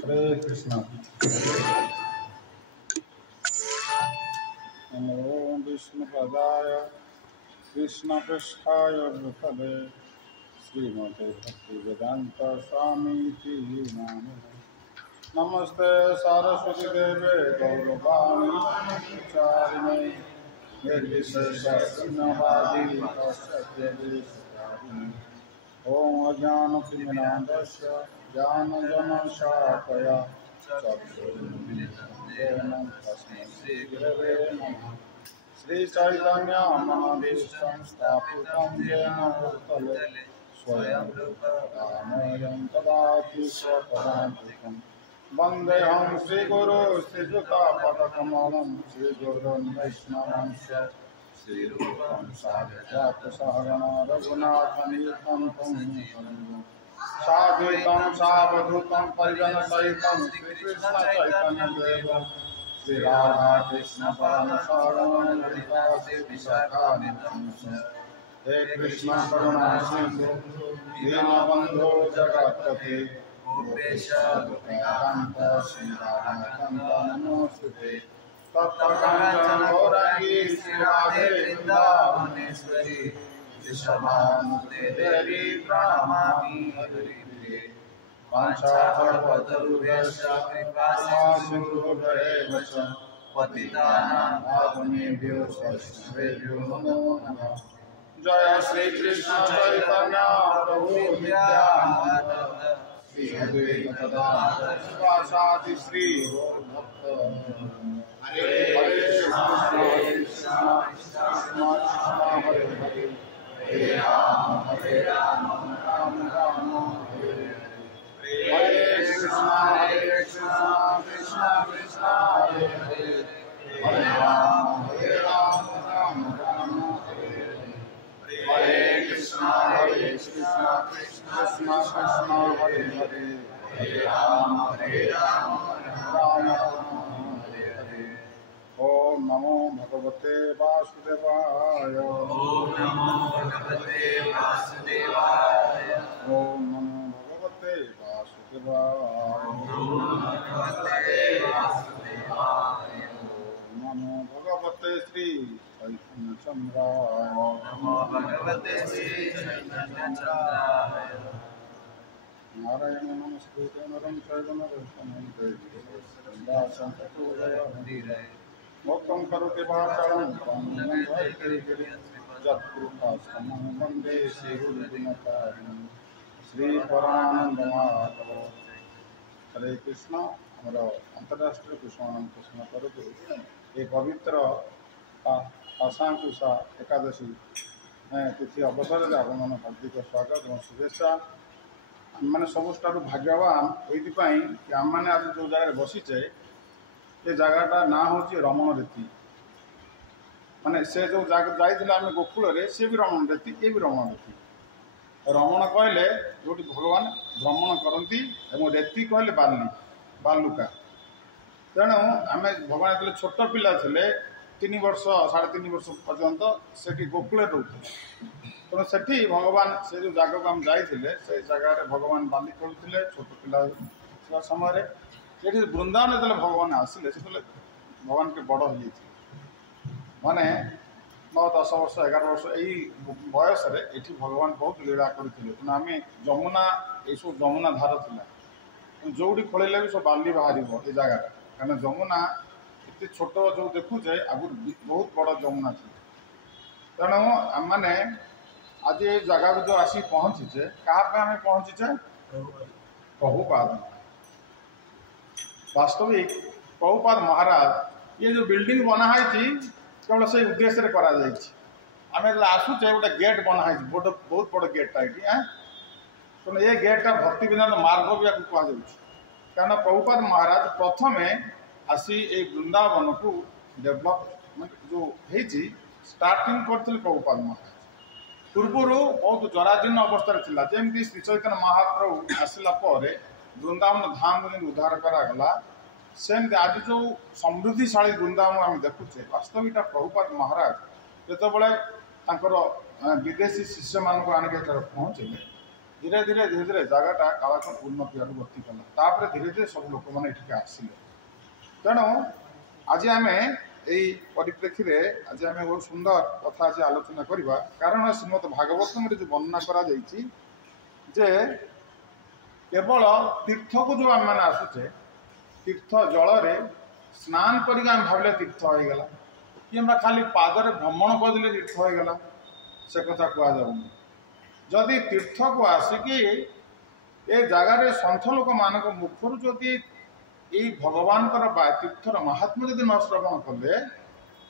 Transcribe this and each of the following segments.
हरे कृष्णा। नमो विष्णुपदाय कृष्णपृष्ठाय भूतले श्रीमते भक्तिवेदांत स्वामी नामिने। नमस्ते सारस्वती देवे गौरवाणी प्रचारिणे निर्विशेषशून्यवादी कौशल्यदेशकारिणे। ओम अज्ञानतिमिरान्धस्य ज्ञानजनशलाकया चक्षुरुन्मिलितं येन तस्मै श्रीगुरवे नमः। श्रीचैतन्यमनोभीष्टं स्थापितं येन भूतले स्वयं रूपदामयं ददाति स्वपदान्तिकं। वन्देऽहं श्रीगुरो श्रीयुतापदकमलं श्रीगुरुं वैष्णवंश श्रीरूपं साग्रजातसहगण रघुनाथनीतं तं साद्वैतं सावधूतं परिजनसहितं श्रीकृष्णचैतन्यदेवं श्रीराधा कृष्णपरमशरणं हे कृष्ण करुणा सिंधु दीनबन्धो जगत्पते गोपेश गोपिकान्त श्रीराधाकान्त नमोऽस्तुते। तप्तकाञ्चन गौराङ्गी श्रीराधे वृन्दावनेश्वरी वृषभानुते देवी प्रणमामि हरिप्रिये। वाञ्छाकल्पतरुभ्यश्च कृपासिन्धुभ्येव च पतितानां पावनेभ्यो वैष्णवेभ्यो नमो नमः। जय श्री कृष्ण चैतन्य प्रभु नित्यानंद श्री अद्वैत गदाधर शिवासादि श्री भक्त। हरे कृष्ण कृष्ण कृष्ण हरे हरे हरे राम राम राम हरे हरे कृष्ण कृष्ण कृष्ण हरे हरे हरे राम राम राम हरे कृष्ण कृष्ण कृष्ण हरे हरे हरे राम राम हरे हरे। ओम नमो भगवते वासुदेवाय। ओम नमो भगवते वासुदेवाय। ओम नमो भगवते वासुदेवाय। ओम भगवते वासुदेवाय। नमो भगवते श्री चैतन्य चंद्राय। नमो भगवते श्री चैतन्य चंद्राय। नारायण नमस्कृत्य नरं चैव नरोत्तमं देवीं मोक्षं करोति वाचालं यत्कृपास्तं वन्दे श्रीगुरुदिनकारिणं श्रीपरानन्दमाधव। हरे कृष्ण। आमर अंतर्राष्ट्रीय कृष्ण कृष्ण करुतु ये पवित्र आशांकुशा एकादशी तिथि अवसर में आप हार्दिक स्वागत और शुभेच्छा। आम सबुठ भाग्यवान ये कि आम मैंने आज जो जगह बसीचे ये जगहटा ना हूँ रमण रेती। माने से जो जाइए आम गोकुल सी भी रमण रेती ये भी रमण रेती। रमण कहले जो भगवान भ्रमण करती रेती कहले बाली बालुका। तेणु आम भगवान जो छोट पिला थे 3 वर्ष 3.5 वर्ष पर्यंत से गोकुल रोते। तेणु से भगवान से जो जगह को आम जाइए से जगह भगवान बाली करुले छोट पिला समय ये वृंदावन जो भगवान आसिले से भगवान के बड़ हो माने 9-10 वर्ष 11 वर्ष यही बयस ये भगवान बहुत लीला करते। आम जमुना ये सब जमुना धार था जो खोल भी सब बाली बाहर ये जगह कहीं जमुना ये छोट जो देखुचे आगुरी बहुत बड़ जमुना थी। तेणु आम मैंने आज ये जगह को जो आसिक पहुँचीचे क्या आम पहुँचीचे प्रभुपाद वास्तविक प्रभुपाद महाराज ये जो बिल्डिंग बनाई केवल से उद्देश्य करा आम आसूचे गोटे गेट बनाई बहुत बड़ गेटा ये तेणु ये गेटा भक्ति विधान मार्ग भी कह कारण प्रभुपाद महाराज प्रथमे आसी ए वृंदावन को डेभलपमेंट जो है स्टार्टिंग करते प्रभुपाद महाराज। पूर्वर बहुत जराजीर्ण अवस्था जमी श्री चैतन्य महाप्रभु आसला वृंदावन धाम को उद्धार करागला सेमती आज जो समृद्धिशाली वृंदावन आम देखुचे वास्तविक प्रभुपाद महाराज जो विदेशी शिष्य मान आनिक पहुँचले धीरे धीरे धीरे धीरे जगटा कालक्रम उन्नति आड़ गति कला तापर धीरे धीरे सब लोक मैंने ये आसिले तेणु आज आम यही परिप्रेक्षी में आज आम बहुत सुंदर कथा आज आलोचना करवा कारण श्रीमद भागवत में जो वर्णना करा जे केवल तीर्थ को जो आम मैंने आसुचे तीर्थ जल स्नान कर भाविले तीर्थ हो गला कि खाली पादरे भ्रमण करदे तीर्थ हो गला से कथा कहनी जदि तीर्थ को आसिकी ए जगार सन्थ लोक मान मुखर जदि यही भगवान तीर्थर महात्मा जदि न श्रवण कले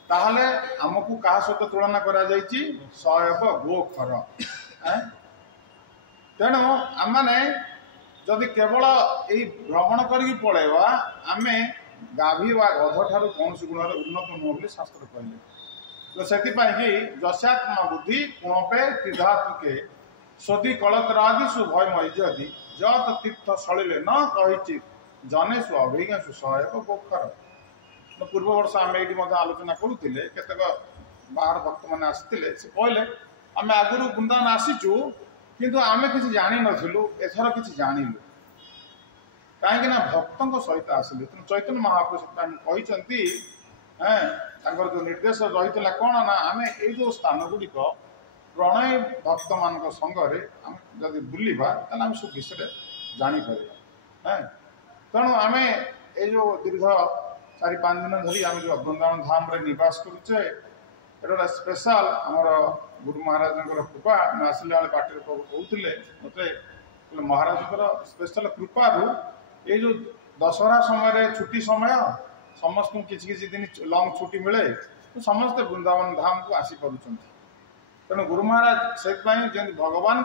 ताहले आमको क्या सहित तुलना करा सयब गोखर तेणु आम मैंने जदि केवल यही भ्रमण करके पलैवा आम गाभी व गध ठार कौन गुण उन्नत नुह बोली शास्त्र कहले तो से जस्यात्मा बुद्धि कुणपे तीर्थात्मके सदी कलतरादिशु भयमय जदि जत तीर्थ सलिले न कही जनेशु अभिज्ञासु सहायक पोखर तो पूर्व वर्ष आम ये आलोचना करुले केतक बाहर भक्त मैंने आसते से कहले आम आगुरी वृंदावन आसीचु किंतु आम किसी जान नथिलु एथर किसी जानलु कहीं भक्तों सहित आसिले तेणु चैतन्य महाप्रभु कहते जो निर्देश रही कौन ना आम ये जो स्थान गुड़िक प्रणय भक्त मान संगे जब बुलवा आम सब विषय जापर तेणु आम ये जो दीर्घ 4-5 दिन धरी आम जो वृंदावन धाम रे निवास करुचे गोटे स्पेशल आमर गुरु महाराज कृपा आसला बेले बाटर कहते मत महाराज स्पेशल कृपारू ये जो दशहरा समय छुट्टी समय समस्त किसी दिन लंग छुट्टी मिले तो समस्ते वृंदावन धाम को आसी पार्टी तेणु गुरु महाराज से भगवान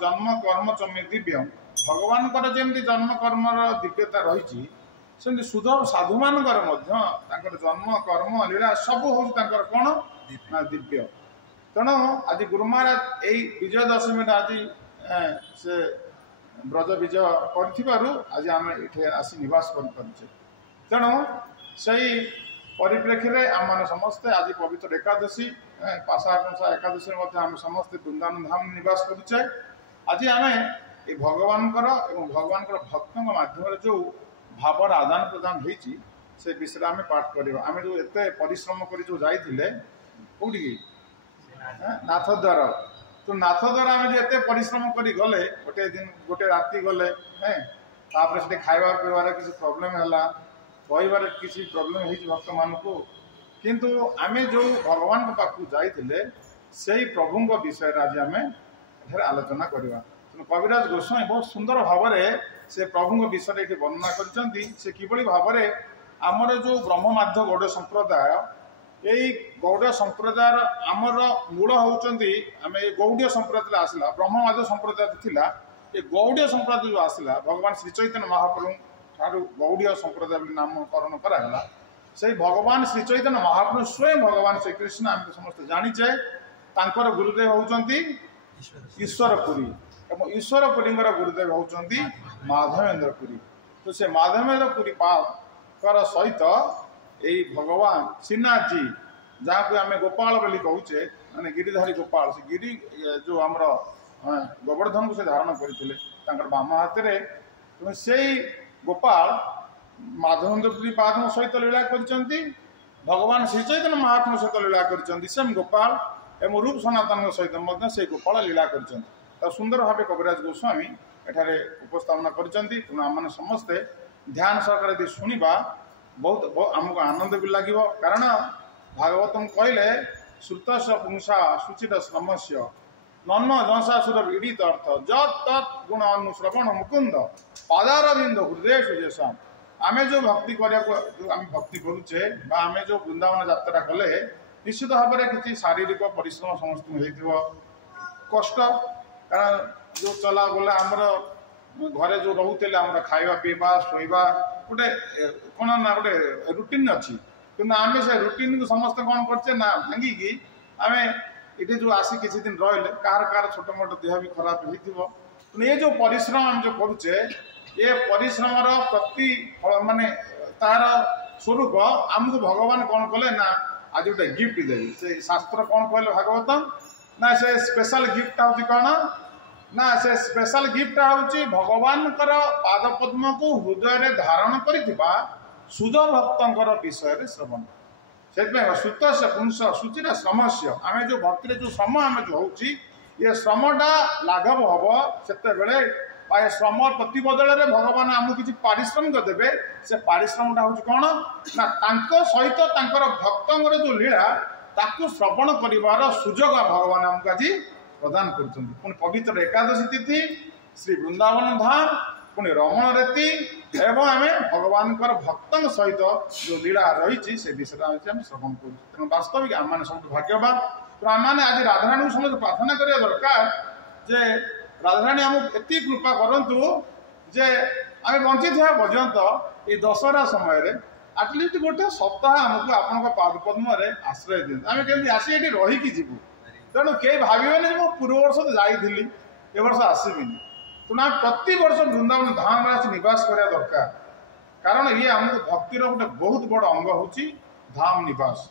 जन्म कर्म चमे दिव्य भगवान जमी जन्म कर्म दिव्यता रही सेमती सुधर साधु मान जन्म कर्म लीला सब हूँ कौन ना दिव्य तेणु आज गुरु महाराज यही विजय दशमी आज से ब्रज विजय आज आम ये आसी निवास करें तेणु से परिप्रेक्षी में आम मैंने समस्ते आज पवित्र एकादशी पाशाकुंसा एकादशी आम समस्ते वृंदावन धाम निवास करुचे आज आम ये भगवान भगवान भक्तों मध्यम जो भावर आदान प्रदान होती से विषय आम पाठ करवा आम जो एत परिश्रम कर जो जाइए कौटी नाथ द्वार तो नाथ द्वार आम जो एत परिश्रम कर गले गोटे दिन गोटे राति गले तापर खावा पीबार किसी प्रोब्लेम है कहबार किसी प्रोब्लेम हो भक्त मान को किंतु आम जो भगवान के पाखु जाइए से प्रभु विषय आज आम आलोचना करवा कविराज गोस्वामी बहुत सुंदर भाव से प्रभु विषय ये वर्णना कर किभली भाव आमर जो ब्रह्ममाध्य गौड़ संप्रदाय यही गौड़ संप्रदाय आमर मूल होती आम गौड़ीय संप्रदाय आसला ब्रह्ममाध्य संप्रदाय थिला ये गौड़ीय संप्रदाय जो आसला भगवान श्री चैतन्य महाप्रभु ठारू गौड़ीय संप्रदाय नामकरण कराला से भगवान श्री चैतन्य महाप्रभु स्वयं भगवान श्री कृष्ण आम समस्त जानीचे तांकर गुरुदेव होउचंती ईश्वरपुरी और ईश्वरपुरी गुरुदेव होउचंती माधवेंद्र पुरी तो से माधवेंद्र पुरी पाकर सहित यही भगवान श्रीनाथ जी जहाँ को आम गोपाल बोली कहूचे माने गिरिधारी गोपाल से गिरी जो आमर गोवर्धन को से धारण करते बाम हाथ में से गोपाल माधवेंद्र पुरी पाद सहित लीला करचंती भगवान श्री चैतन्य महात्मा सहित लीला करचंती सेम गोपाल एवं रूप सनातन सहित से गोपाल लीला करचंती सुंदर भाव कविराज गोस्वामी एठारे उपस्थापना करचंती तेणु आम समस्ते ध्यान सहकार यदि शुणा बहुत आमको आनंद भी लगे कारण भागवतम कहले श्रुतस पुंसा शुचित श्रमस्य नन्न जंसासुर ईडित अर्थ जत तत् गुण अनुश्रवण मुकुंद पादारविंद हृदय सुजेशम आम जो भक्ति आम भक्ति करुचे आम जो वृंदावन यात्रा कले निश्चित भाव में किसी शारीरिक परिश्रम समस्त हो कष्ट कारण जो चला गला आमर घरे जो रोते आम खावा पीवा शोवा गोटे कौन ना गोटे रुटीन अच्छी कि आम से रुटीन को समस्त कौन करचे ना भांगिकी आम ये जो आसी किसी दिन रही कार छोट मोट देह भी खराब हो ये जो परिश्रम आम जो करुचे ये परिश्रम प्रति माने तार स्वरूप आमको भगवान कौन कले ना आज गोटे गिफ्ट देवी से शास्त्र कौन कहले भागवतम ना से स्पेशल गिफ्ट हूँ कौन ना से स्पेशल गिफ्ट हूँ भगवान पाद पद्म को हृदय धारण करिथिबा सुध भक्तर विषय श्रवण से सुत से पुंस सूचिर समस्य आम जो भक्ति जो श्रम आम जो हूँ ये श्रमटा लाघव हम से श्रम प्रतिबदल में भगवान आमको किसी पारिश्रमिक देवे से पारिश्रमटा हूँ कौन ना सहित भक्तर जो लीला ताकू श्रवण कर सुजोग भगवान आमको आज प्रदान कर पवित्र एकादशी तिथि श्री वृंदावन धाम पुणी रमण रीति एवं आम भगवान भक्तों सहित जो लीला रही से विषय आम श्रवण कर वास्तविक आम मैंने सब भाग्यवान तो आम मैंने आज राधाराणी को समझ प्रार्थना करने दरकार जे राधाराणी आमको एति कृपा करंतु जे आम बंची था पर्यंत ये दशहरा समय आटलिस्ट गोटे सप्ताह आमको आपण पाद पद्म आश्रय दिखाते आम केमी आसी ये रहीकि जीवु तेणु कई भावे मो पूर्व वर्ष तो जाइली ए वर्ष आसबिनी तेना प्रति वर्ष वृंदावन धाम में आसी निवास करा दरकार कारण ये आमको भक्तिर गोटे बहुत बड़ अंग हूँ धाम निवास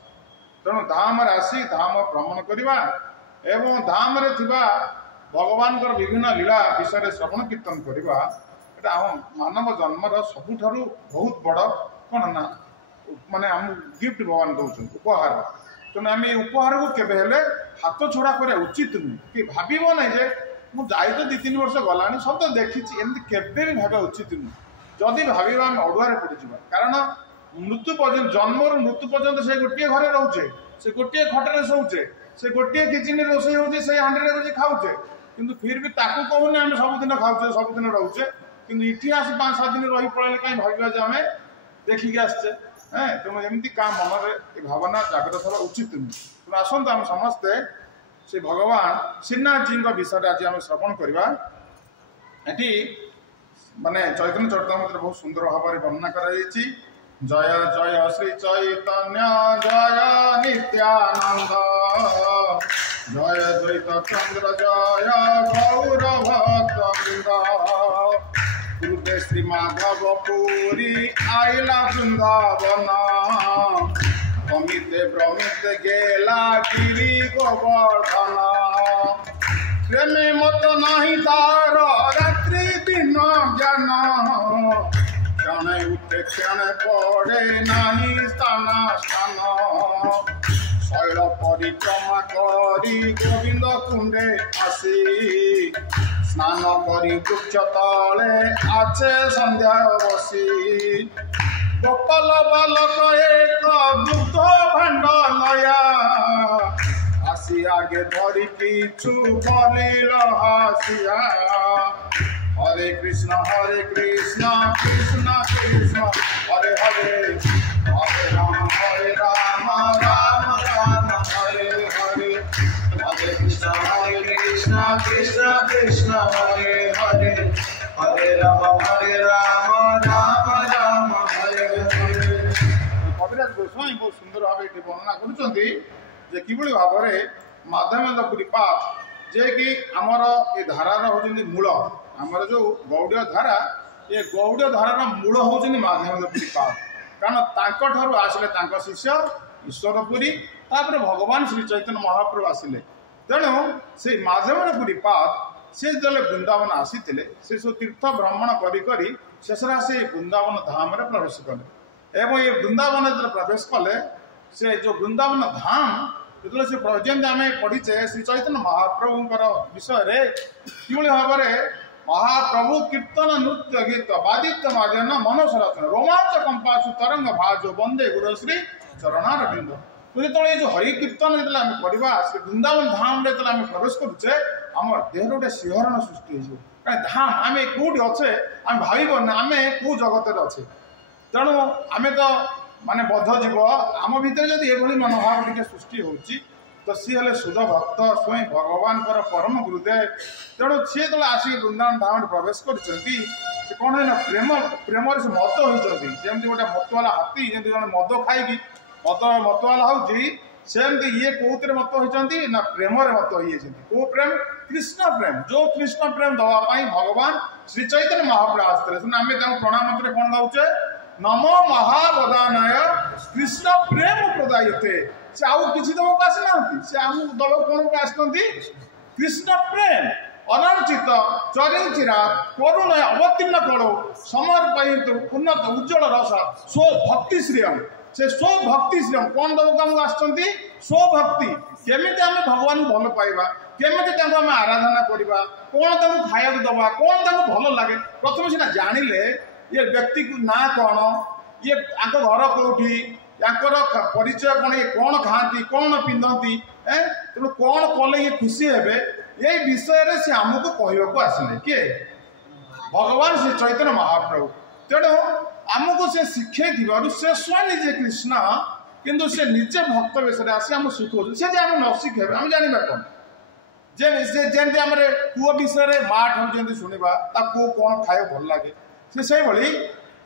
तेणु धाम आसी धाम भ्रमण करवा एवं धाम भगवान विभिन्न लीला विषय श्रवण कीर्तन करवा एटा आम मानव जन्मर सबुठारु बहुत बड़ कौन ना माने आम गिफ्ट भगवान दौरान उपहार तेणु आम उपहार को केवे हाथ छड़ा करा उचित नुह कि भाव ना जे मुझे तो 2-3 वर्ष गला सब तो देखी एमती केवे भी भाव उचित नुह जदि भाव आम अड़ुआर पड़जा कारण मृत्यु पर्यंत जन्म मृत्यु पर्यंत से गोटे घरे रोचे से गोटे खटरे शोचे से गोटे किचन रोषे होचे से हांडी रोचे खाऊचे किंतु फिर भी ताकू कहूनी आम सबुदिन खाऊचे सबुदिन रोचे किंतु इठी आसी 5-7 दिन रही पड़े कहीं भाव जे आम देखिकी आसचे तेणु एमती क्या मन भावना जागृत हवा उचित नुह तेणु आसतु आम समस्ते से भगवान श्रीनाथ जी विषय आज आम श्रवण करवा एटी माने चैतन्य चरितामृत बहुत सुंदर भाव में वर्णना कराई जय जय श्री चैतन्य जय नित्यानंद जय द्वैत चंद्र जय गौर भक्तवृंद गुरुदेव श्री माधव पुरी आइला वृंदावन अमिते भ्रमित गेला गिरी गोवर्धन प्रेमे मत नहीं तार रात्रि दिन ज्ञान क्षण उठे क्षण पड़े नहीं स्थान स्थान शैल परिक्रमा करी गोविंद कुंडे आसी स्नान करी वृक्ष तले आचे संध्या बसी गोपाल बालक एक दुग्ध भांड लया आसी आगे धरी किछु बलिल हासिया हरे कृष्ण कृष्ण कृष्ण हरे हरे हरे राम राम राम हरे हरे हरे कृष्ण कृष्ण कृष्ण हरे हरे हरे राम राम राम हरे हरे कविराज गोस्वामी बहुत सुंदर भाव ये वर्णना कर किभली भाव में माधवेन्द्र पुरी पाठ जे कि आमर ये धारार होती मूल आमर जो गौड़ धारा ये गौड़ धारार मूल होती माधवेन्द्र पुरी पाठ कारण तांको आसिले शिष्य ईश्वरपुरी तापर भगवान श्री चैतन्य महाप्रभु आसिले तेणु से माधवेन्द्र पुरी पाठ से जो वृंदावन आसी से सब तीर्थ भ्रमण करी शेषरा से वृंदावन धाम रे प्रवेश कले एवं ये वृंदावन जो प्रवेश कले से जो वृंदावन धाम जो से पर्यंत आम पढ़ीचे श्री चैतन्य महाप्रभुंर विषय किभली भाव में महाप्रभु कीर्तन नृत्य गीत वादित्य माध्यम मनोसरचन रोमांच कंपासु तरंग भाजो वंदे गुरु श्री चरणारविंद तो जो ये हरि कीर्तन जो आम करवा से वृंदावन धाम रे आम प्रवेश करुचे आम देह गोटे शिहरण सृष्टि हो धाम आम कौटी अच्छे आम भाव आम कौ जगत अच्छे तेणु आम तो माने बद्ध जीव आम भितर जब ये मनोभाव टी सृष्टि होची तो सी हेले शुद्ध भक्त स्वयं भगवान परम गुरुदेव तेणु सी जो आसिक वृंदावन धाम प्रवेश कर कौन है ना प्रेम प्रेम से मत होती जमी गोटे मतवाला हाथी जमी जन मद खाई मतवाला होमती ये कौन मत होती ना प्रेम मत हो कौ प्रेम कृष्ण प्रेम जो कृष्ण प्रेम दवापाई भगवान श्री चैतन्य महाप्रभु आसते आम प्रणाम मंत्र कौन दौचे नमो महावदानाय कृष्ण प्रेम प्रदायते से आउ किसी दबक आसी ना से आम दबक कौन को आसती कृष्ण प्रेम अनर्चित चरिंचिरा करुणय अवतीर्ण करो समय उन्नत उज्ज्वल रस स्व भक्ति श्रियम से स्व भक्ति श्रियम कौन दबक आमको आसुँच स्वभक्ति केमिति आम भगवान भल पाइबा केमिति आम आराधना करवा कौन तक खाया दबा कौन तक भल लगे प्रथम सीना जानिले ये व्यक्ति ना कौन ये घर कौटी याकर परिचय कौन ये कौन खाती कौन पिंधती तेणु कौन कले ये खुशी हे ये विषय से आमको कहवाक आसिले किए भगवान श्री चैतन्य महाप्रभु तेणु आमको से शिखे से स्वनिजे कृष्ण किंतु से निजे भक्त वेश आसी आम शिखौ से आम न शिखे आम जाना कौन जमी आम पुओ विषय माँ ठार शुणा पुओ कौन खाए भल लगे से भाई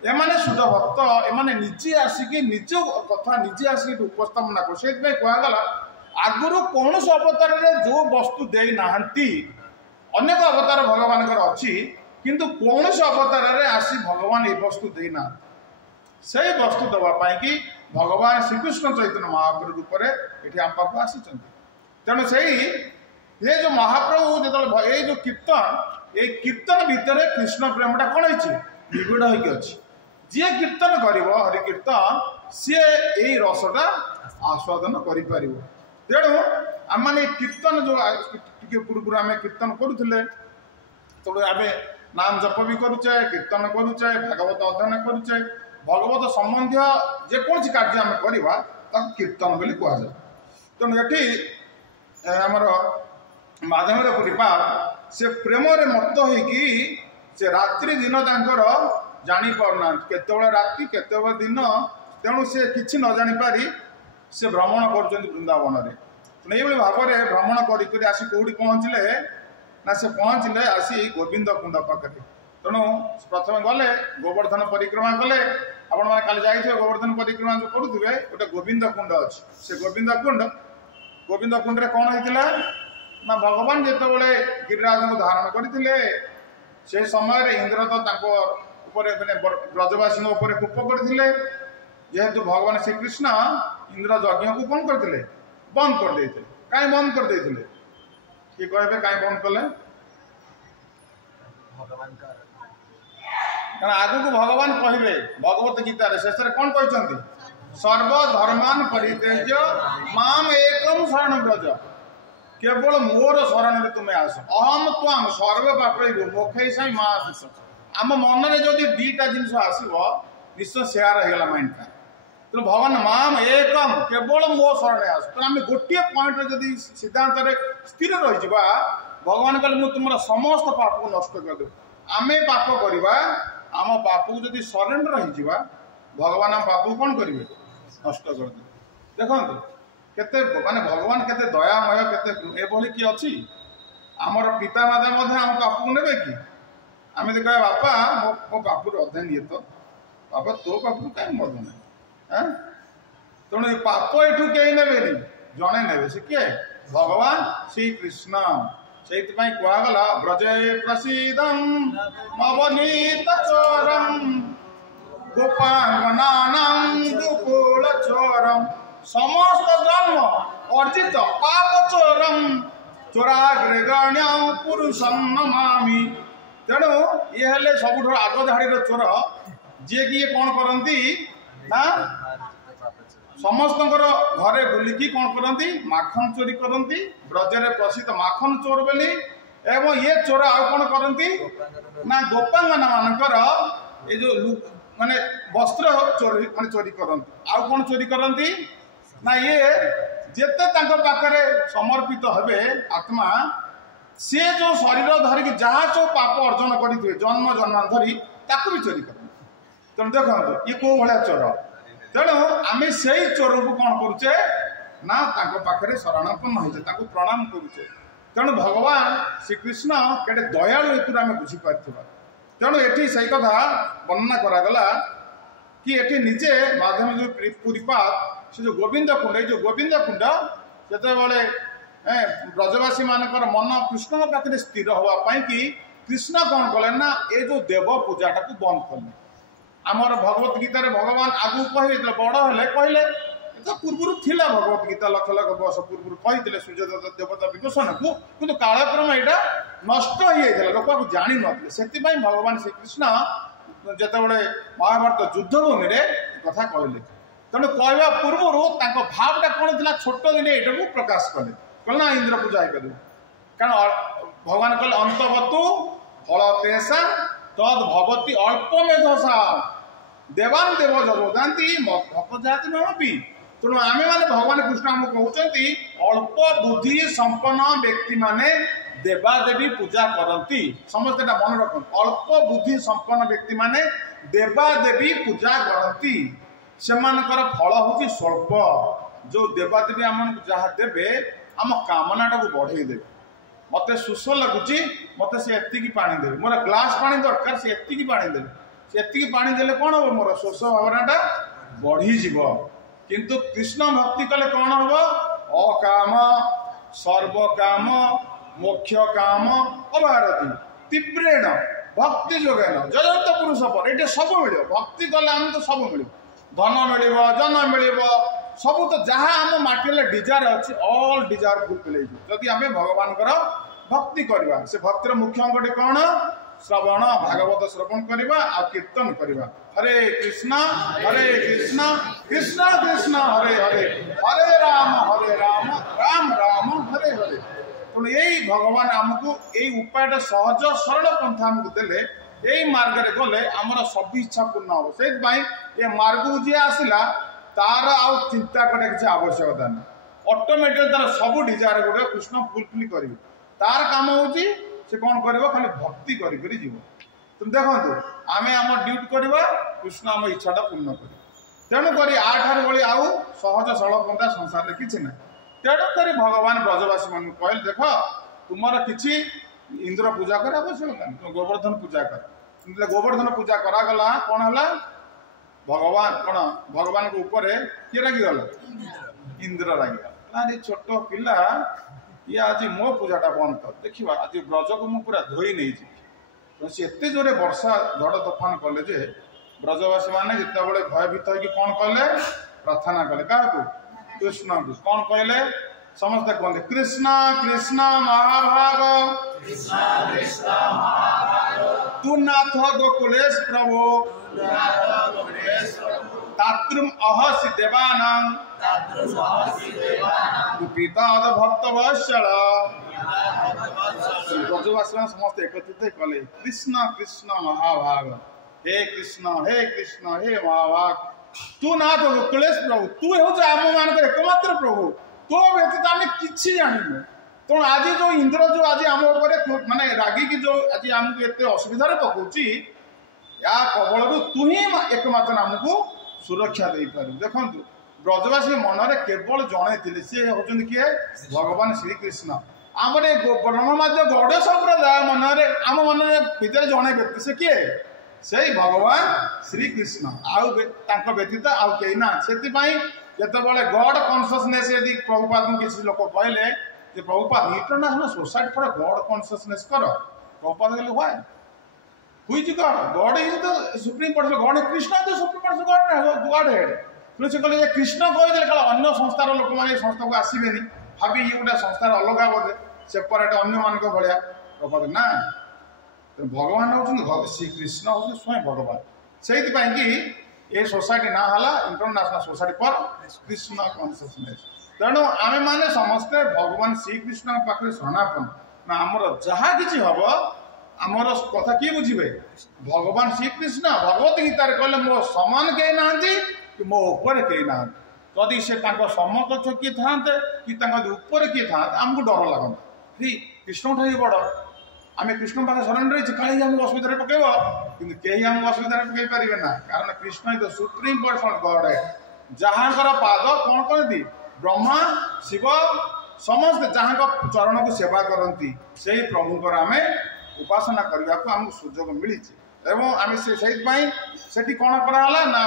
एमाने शुद्ध भक्त एमाने निजे आसिक निज कथा निजे आसिक उपस्थापना कर से कहगला आगुरी कौन अवतार जो वस्तु दे ना अनेक अवतार भगवान अच्छी किंतु कौन अवतार आसी भगवान ये वस्तु देना से वस्तु दवापाई कि भगवान श्रीकृष्ण चैतन्य महाप्रभु रूप से आम पाक आसी तेणु से ये जो महाप्रभु जो ये जो कीर्तन भितर कृष्ण प्रेमटा कौन है निबिड़ होगी जी कीर्तन कर हरि कीर्तन सी यही रसटा आस्वादन कर तेणु आम कीर्तन जो पूर्व आम कीर्तन करुले तेणु आम नाम जप भी करुचे कीर्तन करुचे भागवत अध्ययन करुचे भगवत संबंधी जेकोसी कार्य आम करवा कीर्तन बोली कहुए तेणु ये आमर माधवेंद्र पुरीपाद से प्रेम मत्त होगी से रात्रि दिन तांकर जानी पारना केतबेले राति केतबेले दिन तेणु से किछि न जानी पारी से भ्रमण कर वृंदावन में ये भाव में भ्रमण कर आसी कौटी पहुँचले ना से पहुँचले आसी गोविंद कुंड पाखे तेणु प्रथम गले गोवर्धन परिक्रमा कले आपण मैंने काली जाइए गोवर्धन परिक्रमा जो करुवे गोटे गोविंद कुंड अच्छे से गोविंद कुंड कौन होता ना भगवान जितेबाला गिरिराज को धारण करते से समय इंद्र तो ब्रजवासी कोप करते जेहेतु भगवान श्रीकृष्ण इंद्र यज्ञ को कौन करते बंद कर देते कहीं बंद कर देते किए कहे कहीं बंद कले आगु को भगवान कहे भगवत गीतार शेष कौन कहते सर्वधर्मान परित्यज्य माम एकम शरण ब्रज केवल मोर शरण तुम्हें आस अहम ताम सर्व पाप मोक्षे साई माँ आस आम मन में जदि दीटा जिन आसो निश्चय सेयार होगा माइंडटा तो भगवान माम एकम केवल मो शरण आस तो आम गोटे पॉइंट जदि सिद्धांत स्थिर रही भगवान कहले मुझे तुम समस्त पाप को नष्ट करदेव आम पाप करवा आम पाप को जदि सरेंडर हो भगवान आम पाप को कौन करेंगे नष्ट करदे देखो केते माने भगवान केते दयामय केते एभली किए अच्छी आमर पिता माता आम पाप को नेबे कि आम तो कहे बापा मो पाप अध्ययन ये तो बापा तो पाप को कहीं मदन है तेणु ये पाप एठू कहीं ने जड़े ने से किए भगवान श्रीकृष्ण से कहगला ब्रजे प्रसीदम नवनीत चोरम गोपांगनानां गोकुल चोरम समस्त जन्म अर्जित पाप चोरम चोराग्रे गण्य पुरुषम नमामि तेणु ये हेले सब आग धाड़ी चोर जी कि ये कौन करती ना समस्त घरे बुलिकी कौन करती माखन चोरी करती ब्रजरे प्रसिद्ध माखन चोर बोली एवं ये चोर आउ कौन करती ना गोपांगना मानकर ये जो माने वस्त्र चोरी माने चोरी करती आउ कौन चोरी करती ना ये जेते पाखरे समर्पित हेबे आत्मा सी जो शरीर धरिकी जहाँ सब पाप अर्जन करते जन्म जन्मांतरी ताकू भी चोरी कर तेणु देखो ये कौ भाया चोर तेणु आम से चोर को कौन करुचे ना पाखे शरणापन्न हो प्रणाम करुचे तेणु भगवान श्रीकृष्ण केटे दयालु हेतु आम बुझीपार तेणु ये से कथा वर्णना करागला कि ये निजे माध्यम जो पुरीपाद से जो गोविंद कुंड जो ब्रजवासी मानकर मन कृष्ण पाखे स्थिर हाँपाई कि कृष्ण कौन कले ना ये जो देव पूजाटा को बंद कले आमर भगवत गीतार भगवान आगू कहे बड़ हेले कहले तो पूर्व थिला भगवत गीता लक्ष लक्ष वर्ष पूर्व कही सूर्यदेवता देवता विभूषण को किंतु कालक्रम यहाँ नष्ट हो जाता लोक जानी नथिले सेतिबाई भगवान श्रीकृष्ण जेतेबेले महाभारत युद्धभूमि रे कथा कहले तेणु कहवा पूर्व भावटा कौन था छोट दिन यहाँ प्रकाश कले कल ना इंद्र पूजा हो कारण भगवान कहले अंतवतु फल तेषा तद भवती अल्प मेधसा देवान देव जगोदांती भक्त जाति नमपी तेणु आम मैंने भगवान कृष्ण आमको कहते अल्प बुद्धि संपन्न व्यक्ति माने देवादेवी पूजा करती समस्त मन रख अल्प बुद्धि संपन्न व्यक्ति माने देवादेवी पूजा करती सेमानकर फल हूँ स्वल्प जो देवादेवी आम जहाँ देवे आम कामनाटा को बढ़े देवे मत शोष लगुच मत से एति पानी देवे मोर ग्लास पानी दरकार से एति पानी देवे से एति पानी देले कौन हम मोर शोष भावनाटा बढ़ीज किंतु कृष्ण भक्ति कले कौन हम अकाम सर्वकाम मोक्ष काम अभारती तीव्रेण भक्ति जोगेन जयंत पुरुष पर ये सब मिल भक्ति कले आम तो सब मिल धन मिल जन मिल सब तो जहाँ आम माटी डिजायर अच्छी ऑल डिजायर फुलफिल जदि आम भगवान भक्ति करवा से भक्तिर मुख्य अंगटी कौन श्रवण भागवत श्रवण करवा आ कीर्तन करवा हरे कृष्ण कृष्ण कृष्ण हरे हरे हरे राम राम राम हरे हरे तेणु यही भगवान आमको यही उपायटा सहज सरल पंथा आमको देले यही मार्ग रे गले आमर सब इच्छा पूर्ण हम से ये मार्ग को जी आसला तार आउ चिंता करने किसी आवश्यकता नहीं ऑटोमेटिक तार सब डिजायर गुड़ा कृष्ण फुलफिल करेंगे तार काम होची से कौन करिवो खाली भक्ति करी करी जीव तुम देखो आमे आम ड्यूटी करवा कृष्ण आम इच्छाटा पूर्ण कर तेणु करी आठार भली आउ सहज सरल पंथा संसार में किसी ना तेणु करी भगवान ब्रजवासी मान कहले देख तुमर किसी इंद्र पूजा कर आवश्यकता नहीं तुम गोवर्धन पूजा कर गोवर्धन पूजा करागला कौन है भगवान कौन भगवान के ऊपर किए रागिगला इंद्र रागिगला अरे छोट पिला ये आज मो पूजाटा बंद कर देखा आज ब्रज को मुझे पूरा धोई नहीं तो सी एत जोरे वर्षा झड़ तोफान कले जे ब्रजवासी मैंने जिते भयभीत हो कौन कले प्रार्थना कले क्या कृष्ण को कौन कहले समस्ते कहते कृष्ण कृष्ण महाभाग तू नाथ गोकुलेश प्रभु तात्रुम अहसि देवानां पिताद भक्त वत्सल ब्रजवासी समस्त एकत्रित कले कृष्ण कृष्ण महाभाग हे कृष्ण हे महाभाग तू नाथ गोकुलेश प्रभु तू हूँ आम मान एकमात्र प्रभु तो व्यतीत आम कि जानू तेणु आज जो इंद्र जो आज आम माने रागिकी जो आज आमको एत असुविधा पकाउची या कबल तू ही एकमात्र आमको सुरक्षा दे पार देखु ब्रजवासी मनरे केवल जड़े थे सी होती किए भगवान श्रीकृष्ण आम ब्रह्ममाद्य गौड़ संप्रदाय मनरे आम मन भितर जड़े व्यक्ति से किए से भगवान श्रीकृष्ण आउ व्यतीत आउ कहीं ना से जितेबाला गॉड कॉन्शियसनेस यदि प्रभुपाद को किसी लोग कहले Prabhupada international society for God consciousness कर प्रभुपाद कहले why Which God? God is the supreme person. God is Krishna is the supreme person. Godhead. तो से कहले कृष्ण कहीदे कल अन्य संस्थार लोक मैंने संस्था को आसबे भाभी ये गोटे संस्थार अलग बोधे सेपरेट अन्य मान भाया प्रभु ना भगवान हूँ श्रीकृष्ण हूँ स्वयं भगवान से ये सोसाइटी ना है international society for Krishna consciousness तेणु आम मैंने समस्ते भगवान श्रीकृष्ण पाखे शरणापन्न ना आमर जहाँ किसी हम आमर कथा किए बुझे भगवान श्रीकृष्ण भगवत गीतार कहले मो समान कहीं ना कि मो ऊपर कहीं ना जदि से समकक्ष किए था कि ऊपर किए था आमको डर लगता कृष्ण ठाई बड़ आम कृष्ण पाखे शरण रही कहीं आमको असुविधा पकेब कि कहीं आमको असुविधा पकई पारे ना कारण Krishna is the supreme person God है जहाँ पाद कौन करती ब्रह्मा शिव समस्त जहाँ चरण को सेवा करती से प्रभुंर आम उपासना करने को आमको सुजोग मिली एवं आम से कौन कराला ना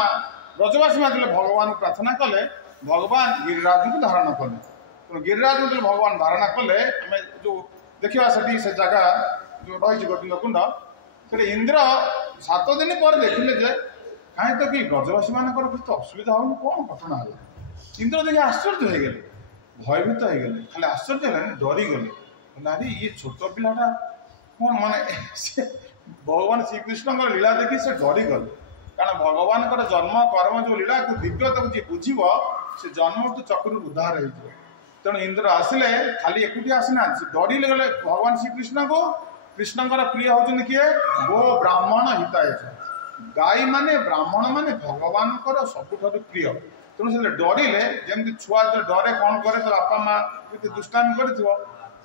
ब्रजवासी मात्र भगवान प्रार्थना कले भगवान गिरिराज को धारण कले तो गिरिराज जो भगवान धारणा कले आम जो देखा से जगह जो रही गोविंद कुंड से इंद्र 7 दिन पर देखिले जे कहीं तो कि ब्रजवासी मान किसी असुविधा हो कौन घटना है इंद्र देखिए आश्चर्य हो गए भयभीत हो गए खाली आश्चर्य है डरी गले अरे ये छोट पिलाटा कौन माने भगवान श्रीकृष्ण लीला देखी से डरीगले कारण भगवान जन्म कर्म जो लीला को दिव्यता जी बुझीब से जन्म तो चक्र उद्धार हो तेणु इंद्र आसिले खाली एकुटी आसीना डरी गले भगवान श्रीकृष्ण को कृष्ण प्रिय होती किए गो ब्राह्मण हिताय गाई माने ब्राह्मण माने भगवान सबुठ प्रिय तेणु से डरिले जमी छुआ जो डरे कौन करे तो बापा माँ दुष्टामी कर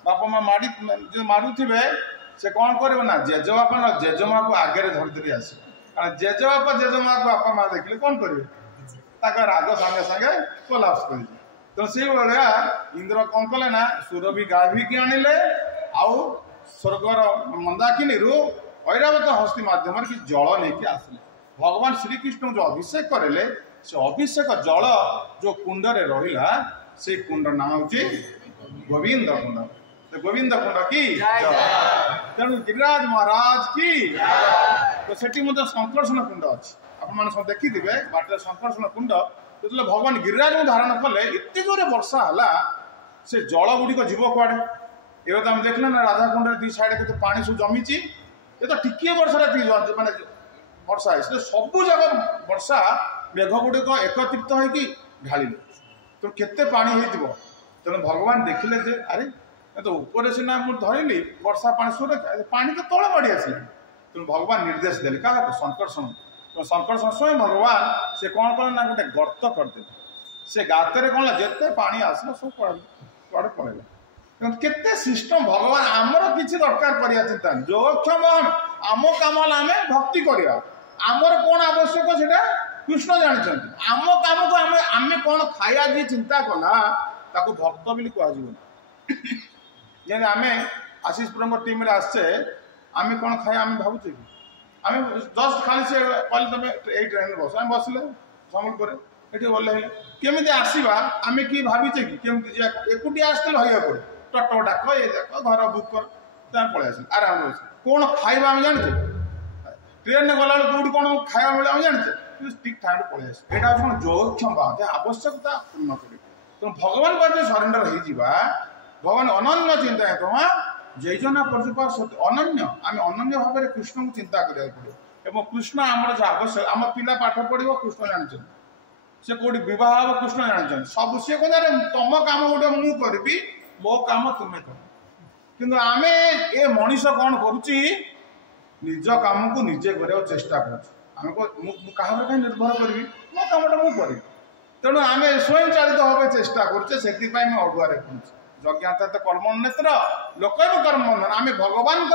बापा माँ माड़ी जो मारुवे से कौन करे ना जेजेबापा ना जेजेमा को आगे धरधरी आस कारण जेजेबापा जेजेमा को बापा माँ देखिले कौन करेंगे राग सागे सागे कोलाप्स कर तो से भाया इंद्र कौन कले ना सुरभि गाभी की आनिले आउ स्वर्गर मंदाकिनी ऐरावत हस्ती माध्यम कि जल नहीं आसिले भगवान श्रीकृष्ण जो अभिषेक करेले से अभिषेक जल जो कुंड रे रहिला से कुंड नाम हूँ गोविंद कुंड तो गोविंद कुंड की तेणु गिरिराज महाराज की तो सेठी मध्य संकर्षण कुंड अच्छी आप सब देखिथे बाटे संकर्षण कुंड जो भगवान गिरिराज को धारण कले एत जोरे वर्षा है से जल गुड़िक जीव कुआड़े ये तो आम देखले ना राधाकुंड दी साइड के पानी सब जमी ये तो टिके वर्षा माने वर्षा है सबू जगह वर्षा मेघ गुड़िक एकत्रित होगी ढालिले तो केते पानी हो तेणु भगवान देखिले जे अरे तो ऊपर सीना मुझे धरली वर्षा पानी सुर पानी तो तले बढ़ी आस तेणु भगवान निर्देश देले क्या संकर्षण तो संकर्षण स्वयं भगवान से कौन कले ना गोटे गर्त करदे से गातर कौन जिते पानी आसला सब कड़े पड़ेगा केते सिस्टम भगवान आमर किसी दरकार करिया चिंता जो क्षम आम कम आम भक्ति करिया आमर कौन आवश्यक से कृष्ण जानते आम कम को आम कौन खाया जी चिंता कला ताको भक्त बोली कह जमी आम आशीष पुरम टीम आसचे आम कौन खाया आम भावुचे कि आम जस्ट खाली से कहले तुम ये ट्रेन बस आम बसले सम्बलपुर ये ओह्ल केमी आसवा आम कि भाविचे कि केमी एकुटिया आसते भाई पड़े टटो डाक ये देख घर बुक कर पलि आस आराम कौन खाଇବା आम जानते ट्रेन में गला कौटी कौन खाया मिले आम जानते ठीक ठाक पलि आस यहाँ कौन जोक्षम आवश्यकता पूर्ण कर तेणु भगवान पर सरेंडर हो भगवान अनन्य चिंता कमा जैजना प्रतिभा अनन्य आम अनन्य भाव में कृष्ण को चिंता करा पड़ो कृष्ण आमर जो आवश्यक आम पिला पाठ पढ़ो कृष्ण जानते से कौटी बह हम कृष्ण जानते सब सी कह तुम कम गोटे मुझे करी मो कम तुम्हें कर कि आम ए मनीष कौन करुच्ची निज कम को निजे कर चेष्टा कर निर्भर करी मो कमटा मुझे करी तेणु आम स्वयं चालित भाव चेष्टा करुचे से अगुआरे पहुँचे यज्ञाता तो कर्मोन्नेत्र लोक कर्म आम भगवान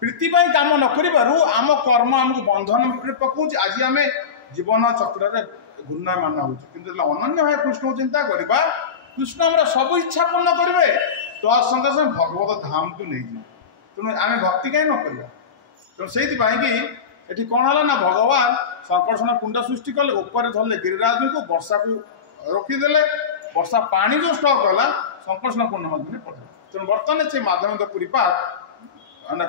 प्रीति काम न करू आम कर्म आमको बंधन पकाऊँ आज आम जीवन चक्र घूर्णयमान होती अनन्य भाव कृष्ण को चिंता करवा कृष्ण आम सब इच्छा पूर्ण करेंगे तो संगे संगे भगवत धाम को नहीं तेणु आम भक्ति कहीं न कर तेणु से ये कौन है ना भगवान संकर्षण कुंड सृष्टि कले ऊपर धरले गिरिराज को वर्षा को रोकीदे वर्षा पानी जो स्टक है संकर्षण कुंड मध्य पड़े तेणु बर्तमान से माध्यम पुरीपात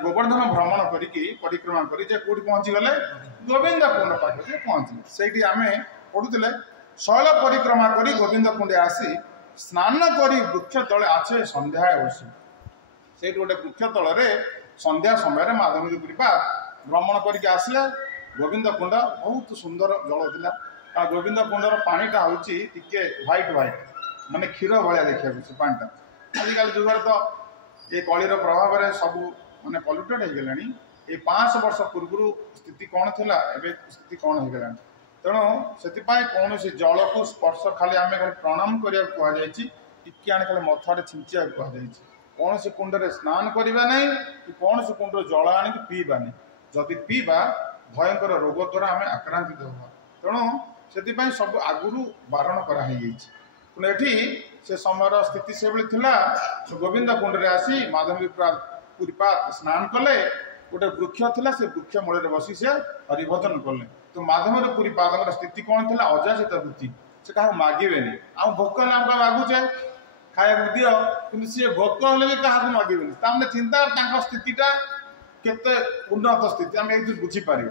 गोवर्धन भ्रमण करी परिक्रमा करी कौटी पहुँची गले गोविंद कुंड पाख से पहुँचले से आम पढ़ुले शैल परिक्रमा करी गोविंद कुंडे आसी स्नान करी वृक्ष तले आछे संध्या बसी से गोटे वृक्ष तल संध्या समय माधवी पुरीपात भ्रमण करके आसले गोविंद कुंड बहुत सुंदर जल था गोविंद कुंडर पानीटा हूँ व्हाइट व्हाइट माने क्षीर भाया देखा से पानीटा आजिकल जुगर तो ये कलिर प्रभाव में सब माने पल्यूटेड हो गलानी ये 500 वर्ष पूर्व स्थिति कौन थिला एबे स्थिति कौन हो गलानी तेणु से कौन जल को स्पर्श खाली आम खाली प्रणाम करा टिके आने खाली मथारे छिंचा कहुई कौन से कुंड में स्नान करवा ना कि कौन से कुंड जल आणिक पीवा नहीं जदि पीवा भयंकर रोग द्वारा आम आक्रांतित होगा तेणु से सब आगुरी बारण कराई एठी से समय स्थिति से गोविंद कुंड में आसी माधवी पुरीपात स्नान कले गोटे वृक्ष था से वृक्ष मूल बसी से हरिभजन कले तो माधव पुरीपाद स्थिति कौन थी अजाचित वृत्ति से क्या मागे आम भोक मागुचे खाया दियो कि सी भोक हेल्ले भी क्या मागे तमें चिंता स्थितिटा केते उन्नत स्थिति आम ये बुझीपर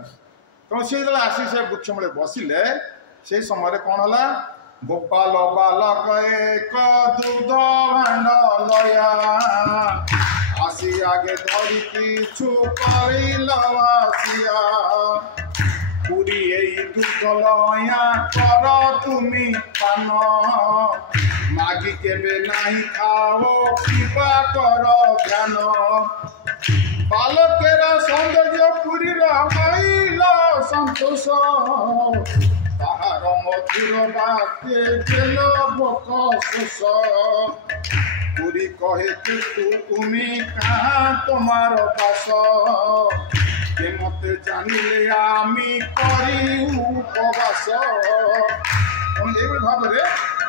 तेणु सी आसी से वृक्ष मूल बसिले से समय कौन है गोपाल बालक एक दूध भांड लया আসি আগে ধরি কিছু করিল আসিয়া পুরী এই দুধ লয়া কর তুমি পান মাগি কেবে নাই খাও কিবা কর ধ্যান বালকেরা সৌন্দর্য পুরীর হইল সন্তোষ তাহার মধুর বাক্যে গেল ভোক শোষ পুরী কহে কিন্তু তুমি কাহা তোমার বাস কে মতে জানিলে আমি করি উপবাস। এইভাবে ভাবে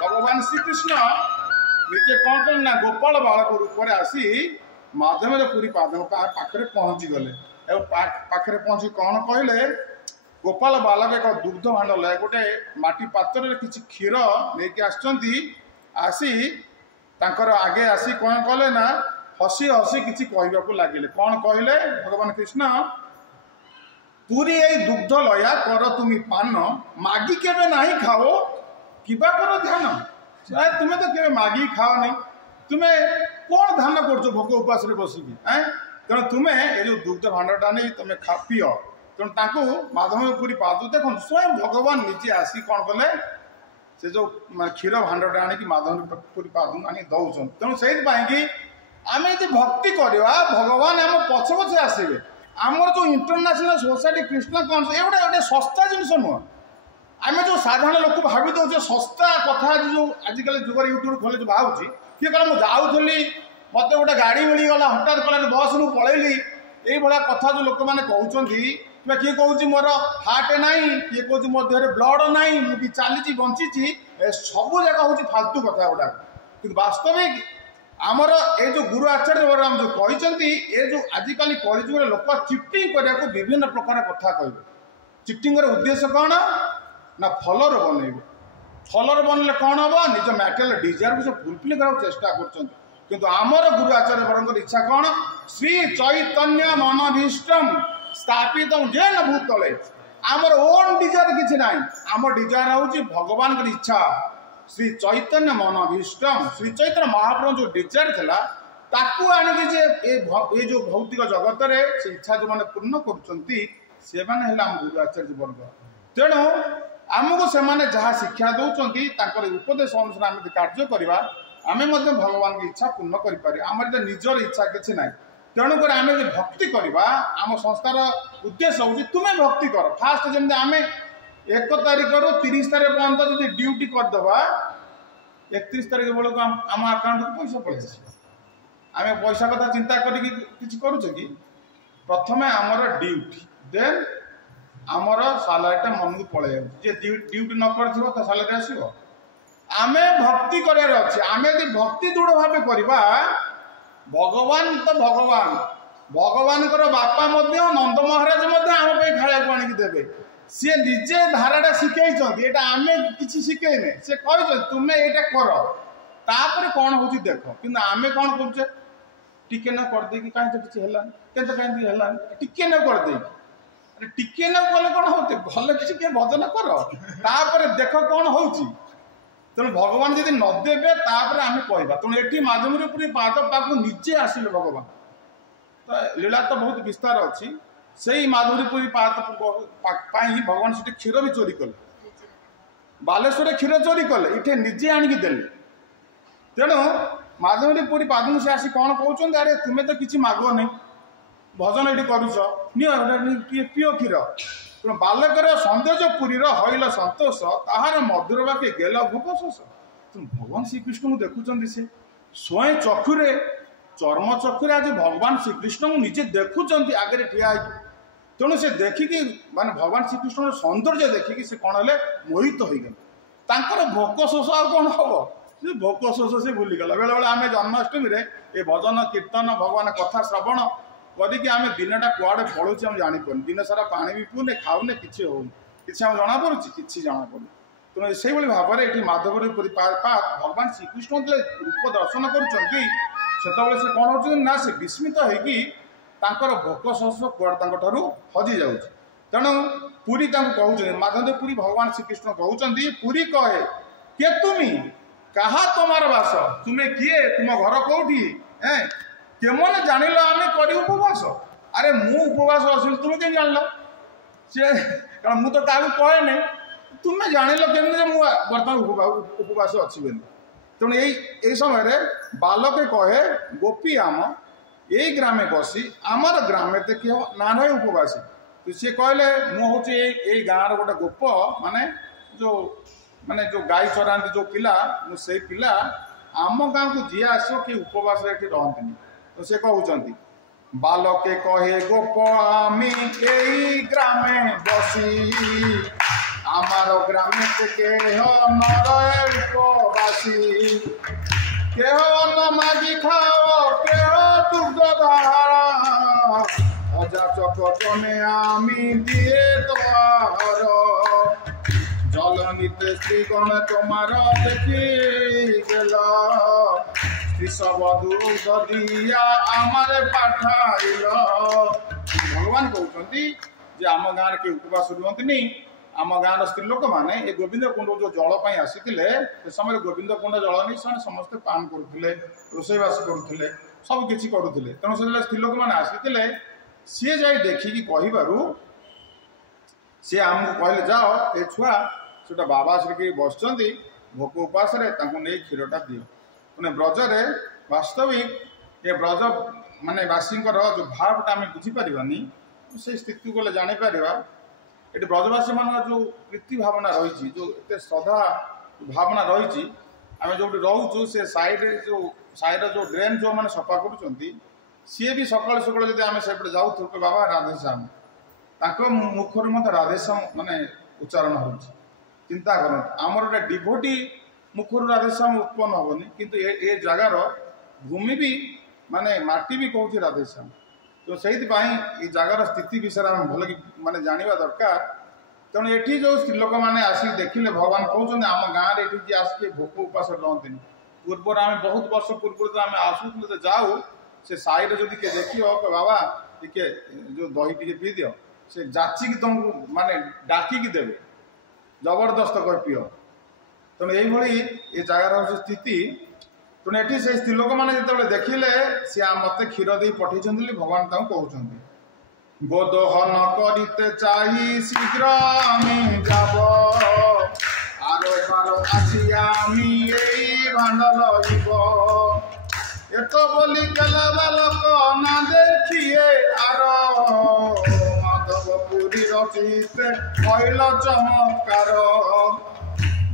ভগবান শ্রীকৃষ্ণ ନିଜେ କ'ଣ କଲେ ନା ଗୋପାଳ ବାଳକ ରୂପରେ ଆସି ମାଧ୍ୟମରେ ପୁରୀ ପାଖରେ ପହଞ୍ଚିଗଲେ ଏବଂ ପାଖରେ ପହଞ୍ଚି କ'ଣ କହିଲେ ଗୋପାଳ ବାଳକ ଏକ ଦୁଗ୍ଧ ଭାଣ୍ଡ ଲୟ ଗୋଟେ ମାଟି ପାତ୍ରରେ କିଛି କ୍ଷୀର ନେଇକି ଆସିଛନ୍ତି ଆସି ତାଙ୍କର ଆଗେ ଆସି କ'ଣ କଲେ ନା ହସି ହସି କିଛି କହିବାକୁ ଲାଗିଲେ କ'ଣ କହିଲେ ଭଗବାନ କୃଷ୍ଣ ପୁରୀ ଏଇ ଦୁଗ୍ଧ ଲୟା କର ତୁମି ପାନ ମାଗି କେବେ ନାହିଁ ଖାଅ କିବା କର ଧ୍ୟାନ ତୁମେ ତ କେବେ ମାଗିକି ଖାଅନି ତୁମେ କ'ଣ ଧ୍ୟାନ କରୁଛ ଭୋକ ଉପାସରେ ବସିକି ତେଣୁ ତୁମେ ଏ ଯେଉଁ ଦୁଗ୍ଧ ଭାଣ୍ଡଟା ନେଇ ତୁମେ ପିଅ ତେଣୁ ତାଙ୍କୁ ମାଧବ ପୁରୀ ପାଦ ଦେଖନ୍ତୁ ସ୍ୱୟଂ ଭଗବାନ ନିଜେ ଆସି କ'ଣ କଲେ ସେ ଯେଉଁ କ୍ଷୀର ଭାଣ୍ଡଟା ଆଣିକି ମାଧବ ପୁରୀ ପାଦକୁ ଆଣି ଦେଉଛନ୍ତି ତେଣୁ ସେଇଥିପାଇଁକି ଆମେ ଯଦି ଭକ୍ତି କରିବା ଭଗବାନ ଆମ ପଛେ ପଛେ ଆସିବେ ଆମର ଯେଉଁ ଇଣ୍ଟରନ୍ୟାସନାଲ ସୋସାଇଟି କୃଷ୍ଣ କନସ ଏଗୁଡ଼ା ଗୋଟେ ଶସ୍ତା ଜିନିଷ ନୁହଁ ଆମେ ଯେଉଁ ସାଧାରଣ ଲୋକ ଭାବି ଦେଉଛେ ଶସ୍ତା କଥା ଯେଉଁ ଆଜିକାଲି ଯୁଗରେ ୟୁଟ୍ୟୁବ ଖୋଲି ଯେଉଁ ବାହାରୁଛି କିଏ କହିଲା ମୁଁ ଯାଉଥିଲି ମୋତେ ଗୋଟେ ଗାଡ଼ି ମିଳିଗଲା ହଠାତ୍ କହିଲା ବସ୍ରୁ ପଳେଇଲି ଏଇଭଳିଆ କଥା ଯେଉଁ ଲୋକମାନେ କହୁଛନ୍ତି କିମ୍ବା କିଏ କହୁଛି ମୋର ହାର୍ଟ ନାହିଁ କିଏ କହୁଛି ମୋ ଦେହରେ ବ୍ଲଡ଼ ନାହିଁ ମୁଁ ବି ଚାଲିଛି ବଞ୍ଚିଛି ସବୁ ଯାକ ହେଉଛି ଫାଲତୁ କଥା ଗୁଡ଼ାକ କିନ୍ତୁ ବାସ୍ତବିକ ଆମର ଏ ଯେଉଁ ଗୁରୁ ଆଚାର୍ଯ୍ୟ ଆମ ଯେଉଁ କହିଛନ୍ତି ଏ ଯେଉଁ ଆଜିକାଲି କଳିଯୁଗରେ ଲୋକ ଚିଟିଂ କରିବାକୁ ବିଭିନ୍ନ ପ୍ରକାର କଥା କହିବେ ଚିଟିଂର ଉଦ୍ଦେଶ୍ୟ କ'ଣ ନା ଫଲୋର ବନେଇବେ ଫଲୋର ବନେଇଲେ କ'ଣ ହେବ ନିଜ ମ୍ୟାଟେରିଆଲ ଡିଜାୟାରକୁ ସେ ଫୁଲଫିଲ୍ କରିବାକୁ ଚେଷ୍ଟା କରୁଛନ୍ତି କିନ୍ତୁ ଆମର ଗୁରୁ ଆଚାର୍ଯ୍ୟ ବରଙ୍କର ଇଚ୍ଛା କ'ଣ ଶ୍ରୀ ଚୈତନ୍ୟ ମନଭୀଷ୍ଟମ ସ୍ଥାପିତ ଯେନ ଭୂତଳେ ଆମର ଓନ୍ ଡିଜାୟାର କିଛି ନାହିଁ ଆମ ଡିଜାୟାର ହେଉଛି ଭଗବାନଙ୍କର ଇଚ୍ଛା ଶ୍ରୀ ଚୈତନ୍ୟ ମନଭୀଷ୍ଟମ ଶ୍ରୀ ଚୈତନ୍ୟ ମହାପ୍ରଭୁ ଯେଉଁ ଡିଜାୟାର ଥିଲା ତାକୁ ଆଣିକି ଯେ ଏ ଯେଉଁ ଭୌତିକ ଜଗତରେ ସେ ଇଚ୍ଛା ଯେଉଁମାନେ ପୂର୍ଣ୍ଣ କରୁଛନ୍ତି ସେମାନେ ହେଲେ ଆମ ଗୁରୁ ଆଚାର୍ଯ୍ୟ ବର୍ଗ ତେଣୁ ଆମକୁ ସେମାନେ ଯାହା ଶିକ୍ଷା ଦେଉଛନ୍ତି ତାଙ୍କର ଉପଦେଶ ଅନୁସାରେ ଆମେ ଯଦି କାର୍ଯ୍ୟ କରିବା ଆମେ ମଧ୍ୟ ଭଗବାନଙ୍କ ଇଚ୍ଛା ପୂର୍ଣ୍ଣ କରିପାରିବା ଆମର ଯଦି ନିଜର ଇଚ୍ଛା କିଛି ନାହିଁ ତେଣୁକରି ଆମେ ଯଦି ଭକ୍ତି କରିବା ଆମ ସଂସ୍ଥାର ଉଦ୍ଦେଶ୍ୟ ହେଉଛି ତୁମେ ଭକ୍ତି କର ଫାଷ୍ଟ ଯେମିତି ଆମେ 1 ତାରିଖରୁ 30 ତାରିଖ ପର୍ଯ୍ୟନ୍ତ ଯଦି ଡ୍ୟୁଟି କରିଦେବା 31 ତାରିଖ ବେଳକୁ ଆମ ଆକାଉଣ୍ଟକୁ ପଇସା ପଳେଇ ଆସିବ ଆମେ ପଇସା କଥା ଚିନ୍ତା କରିକି କିଛି କରୁଛେ କି ପ୍ରଥମେ ଆମର ଡ୍ୟୁଟି ଦେନ୍ ଆମର ସାଲାରୀଟା ମନକୁ ପଳେଇ ଯାଉଛି ଯିଏ ଡ୍ୟୁଟି ନ କରିଥିବ ତା ସାଲାରୀ ଆସିବ ଆମେ ଭକ୍ତି କରିବାର ଅଛି ଆମେ ଯଦି ଭକ୍ତି ଦୃଢ଼ ଭାବେ କରିବା ଭଗବାନ ତ ଭଗବାନ ଭଗବାନଙ୍କର ବାପା ମଧ୍ୟ ନନ୍ଦ ମହାରାଜ ମଧ୍ୟ ଆମ ପାଇଁ ଖାଇବାକୁ ଆଣିକି ଦେବେ ସିଏ ନିଜେ ଧାରାଟା ଶିଖେଇଛନ୍ତି ଏଇଟା ଆମେ କିଛି ଶିଖେଇନେ ସେ କହିଛନ୍ତି ତୁମେ ଏଇଟା କର ତାପରେ କ'ଣ ହେଉଛି ଦେଖ କିନ୍ତୁ ଆମେ କ'ଣ କରୁଛେ ଟିକେ ନ କରିଦେଇକି କାହିଁ ତ କିଛି ହେଲାନି କେତେ କାହିଁକି ହେଲାନି ଟିକେ ନ କରିଦେଇକି ଟିକେ ନ କଲେ କ'ଣ ହେଉଛି ଭଲ କିଛି କିଏ ଭଜନ କର ତାପରେ ଦେଖ କ'ଣ ହେଉଛି ତେଣୁ ଭଗବାନ ଯଦି ନ ଦେବେ ତାପରେ ଆମେ କହିବା ତେଣୁ ଏଠି ମାଧବରୀ ପୁରୀ ପାଦ ପାଖକୁ ନିଜେ ଆସିଲେ ଭଗବାନ ତ ଲୀଳା ତ ବହୁତ ବିସ୍ତାର ଅଛି ସେଇ ମାଧବରୀ ପୁରୀ ପାଦ ପାଇଁ ଭଗବାନ ସେଠି କ୍ଷୀର ବି ଚୋରି କଲେ ବାଲେଶ୍ୱରରେ କ୍ଷୀର ଚୋରି କଲେ ଏଠି ନିଜେ ଆଣିକି ଦେଲେ ତେଣୁ ମାଧବରୀ ପୁରୀ ପାଦକୁ ସେ ଆସି କ'ଣ କହୁଛନ୍ତି ଆରେ ତୁମେ ତ କିଛି ମାଗନି ଭଜନ ଏଠି କରୁଛ ନିଅ ପିଅ କ୍ଷୀର ତେଣୁ ବାଲକର ସୌନ୍ଦର୍ଯ୍ୟ ପୁରୀର ହଇଲ ସନ୍ତୋଷ ତାହାର ମଧୁର ବାକେ ଗେଲ ଭୋକ ଶୋଷ ତେଣୁ ଭଗବାନ ଶ୍ରୀକୃଷ୍ଣଙ୍କୁ ଦେଖୁଛନ୍ତି ସେ ସ୍ୱୟଂ ଚକ୍ଷୁରେ ଚର୍ମ ଚକ୍ଷୁରେ ଆଜି ଭଗବାନ ଶ୍ରୀକୃଷ୍ଣଙ୍କୁ ନିଜେ ଦେଖୁଛନ୍ତି ଆଗରେ ଠିଆ ହେଇକି ତେଣୁ ସେ ଦେଖିକି ମାନେ ଭଗବାନ ଶ୍ରୀକୃଷ୍ଣଙ୍କର ସୌନ୍ଦର୍ଯ୍ୟ ଦେଖିକି ସେ କ'ଣ ହେଲେ ମୋହିତ ହୋଇଗଲେ ତାଙ୍କର ଭୋକ ଶୋଷ ଆଉ କ'ଣ ହବ ସେ ଭୋକ ଶୋଷ ସେ ଭୁଲିଗଲା ବେଳେବେଳେ ଆମେ ଜନ୍ମାଷ୍ଟମୀରେ ଏ ଭଜନ କୀର୍ତ୍ତନ ଭଗବାନ କଥା ଶ୍ରବଣ କରିକି ଆମେ ଦିନଟା କୁଆଡ଼େ ପଳଉଛି ଆମେ ଜାଣିପାରୁନି ଦିନ ସାରା ପାଣି ବି ପିଉନେ ଖାଉନେ କିଛି ହେଉନି କିଛି ଆମକୁ ଜଣାପଡ଼ୁଛି କିଛି ଜଣାପଡ଼ୁନି ତେଣୁ ସେଇଭଳି ଭାବରେ ଏଠି ମାଧବରୀ ଭଗବାନ ଶ୍ରୀକୃଷ୍ଣ ଯେତେବେଳେ ରୂପ ଦର୍ଶନ କରୁଛନ୍ତି ସେତେବେଳେ ସେ କ'ଣ ହେଉଛନ୍ତି ନା ସେ ବିସ୍ମିତ ହେଇକି ତାଙ୍କର ଭୋକ ଶୋଷ କୁଆଡ଼େ ତାଙ୍କ ଠାରୁ ହଜି ଯାଉଛି ତେଣୁ ପୁରୀ ତାଙ୍କୁ କହୁଛନ୍ତି ମାଧବୀ ପୁରୀ ଭଗବାନ ଶ୍ରୀକୃଷ୍ଣ କହୁଛନ୍ତି ପୁରୀ କହେ କିଏ ତୁମି କାହା ତମର ବାସ ତୁମେ କିଏ ତୁମ ଘର କୋଉଠି केमने जानिल आम करी उपवास अरे मु उपवास असली तुम कहीं जान सी कारण मु तो क्या कहे नहीं तुम्हें जानिल केमी बर्तमान उपवास अच्छी बोली तेणु यही समय बालके कहे गोपी आम यही ग्रामे बसी आमर ग्रामे देखिए ना रहे उपवासी तो सी कहले मुझे गाँव गोटे गोप माने जो गाई चराती जो पिला मुझे पिला आम गाँव को जी आस कि उपवास ये रहती तो सी कहते बालके कहे गोप आमी यही ग्रामे बसी आमार ग्रामे केह नर उपवासी केह अन्न मागी खाओ केह दुग्ध धारा अजाचक जने आमी दिए तोहार जल नीते श्रीगण तुम्हार देखी गेल सब दिया आमारे पाठाइल भगवान कहते आम गाँव के उपवास रुहतनी आम गाँव स्त्री लोक मैंने ये गोविंद कुंड जो जल आसी से समय गोविंद कुंड जल नहीं समस्ते पान करुले रोषेबास करुले सब किसी करुले तेणु से स्त्री लोक मैंने आसी सी जा देखिकी कहू सी आमको कहले जाओ ये छुआ से बाबा श्री बस भोक उपास नहीं क्षीरटा दियो मैंने ब्रजरे वास्तविक ये ब्रज माने वासी जो भावटा आम बुझीपारानी से स्थिति को जापर ये ब्रजवासी मान जो प्रीति भावना रही जो एत श्रद्धा भावना रही आम जो रोचु से साइड जो ड्रेन जो मैंने सफा कर सी भी सकाल सकाल जब आम से जाऊँ बाबा राधेश्याम मुखर मत राधेश्याम माने उच्चारण हो चिंता कर आमर गोटे डिभोटी मुखर राधेश्याम उत्पन्न हेनी किंतु ए जगार भूमि भी माने माटी भी कहूँ राधेश्याम तो से जगार स्थिति विषय आम भल माने जाना दरकार तेणु ये जो स्त्री लोक मैंने आसिक देखिले भगवान कहते आम गाँव में ये आसिक भोक उपास रहते पूर्व आम बहुत वर्ष पूर्व आम आसुले जाऊ से साई जदि किए देख बाबा टे जो दही टे पी दियो से जाचिकी तुमको माने डाकिकी देवे जबरदस्त कह पियो तेणु यही ये जगार हूँ स्थिति तेणु ये से स्त्री लोक मैंने जो देखिले सी मत क्षीर दे पठे भगवान कहते गोदहन करते चाही शीघ्र आमी जाब आर बार आसी आमी यही भांड लइब एत बोली केला बालक ना देखिए आर माधवपुरी रचिते कहल चमत्कार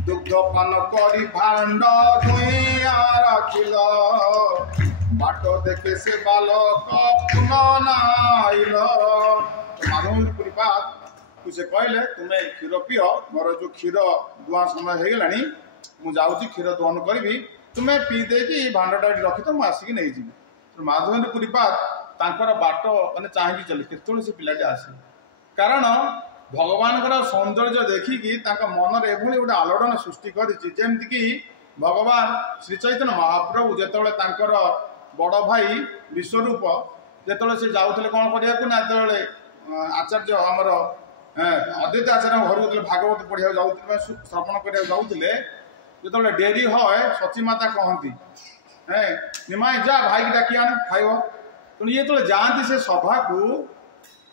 दुग्धपान करी भांड धुइया रखिल बाट देखे से बालक पुनः माधवपुरी बात तुझे कहले तुम्हें क्षीर पियो मोर जो क्षीर दुआ समय हो गलानी मु जाऊँगी क्षीर दुहन करी तुम्हें पी देकी भांडटा रखी तो मुझे आसिक नहीं जी माधवपुरी बात बाट मैंने चाहिए चली केत से पिलाटी आसे कारण भगवान सौंदर्य देखिकी मन एभली गोटे आलोड़न सृष्टि करमती भगवान श्री चैतन्य महाप्रभु जिते बड़ भाई विश्वरूप जो से जाऊे कौन करने आचार्य आमर अद्वैत आचार्य घर भागवत पढ़ा जाऊे श्रवण करा जाऊे जो डेरी है सची माता कहती निमाई जा भाई की डाकी आन खाइब तेणु ये जो जाती से सभा को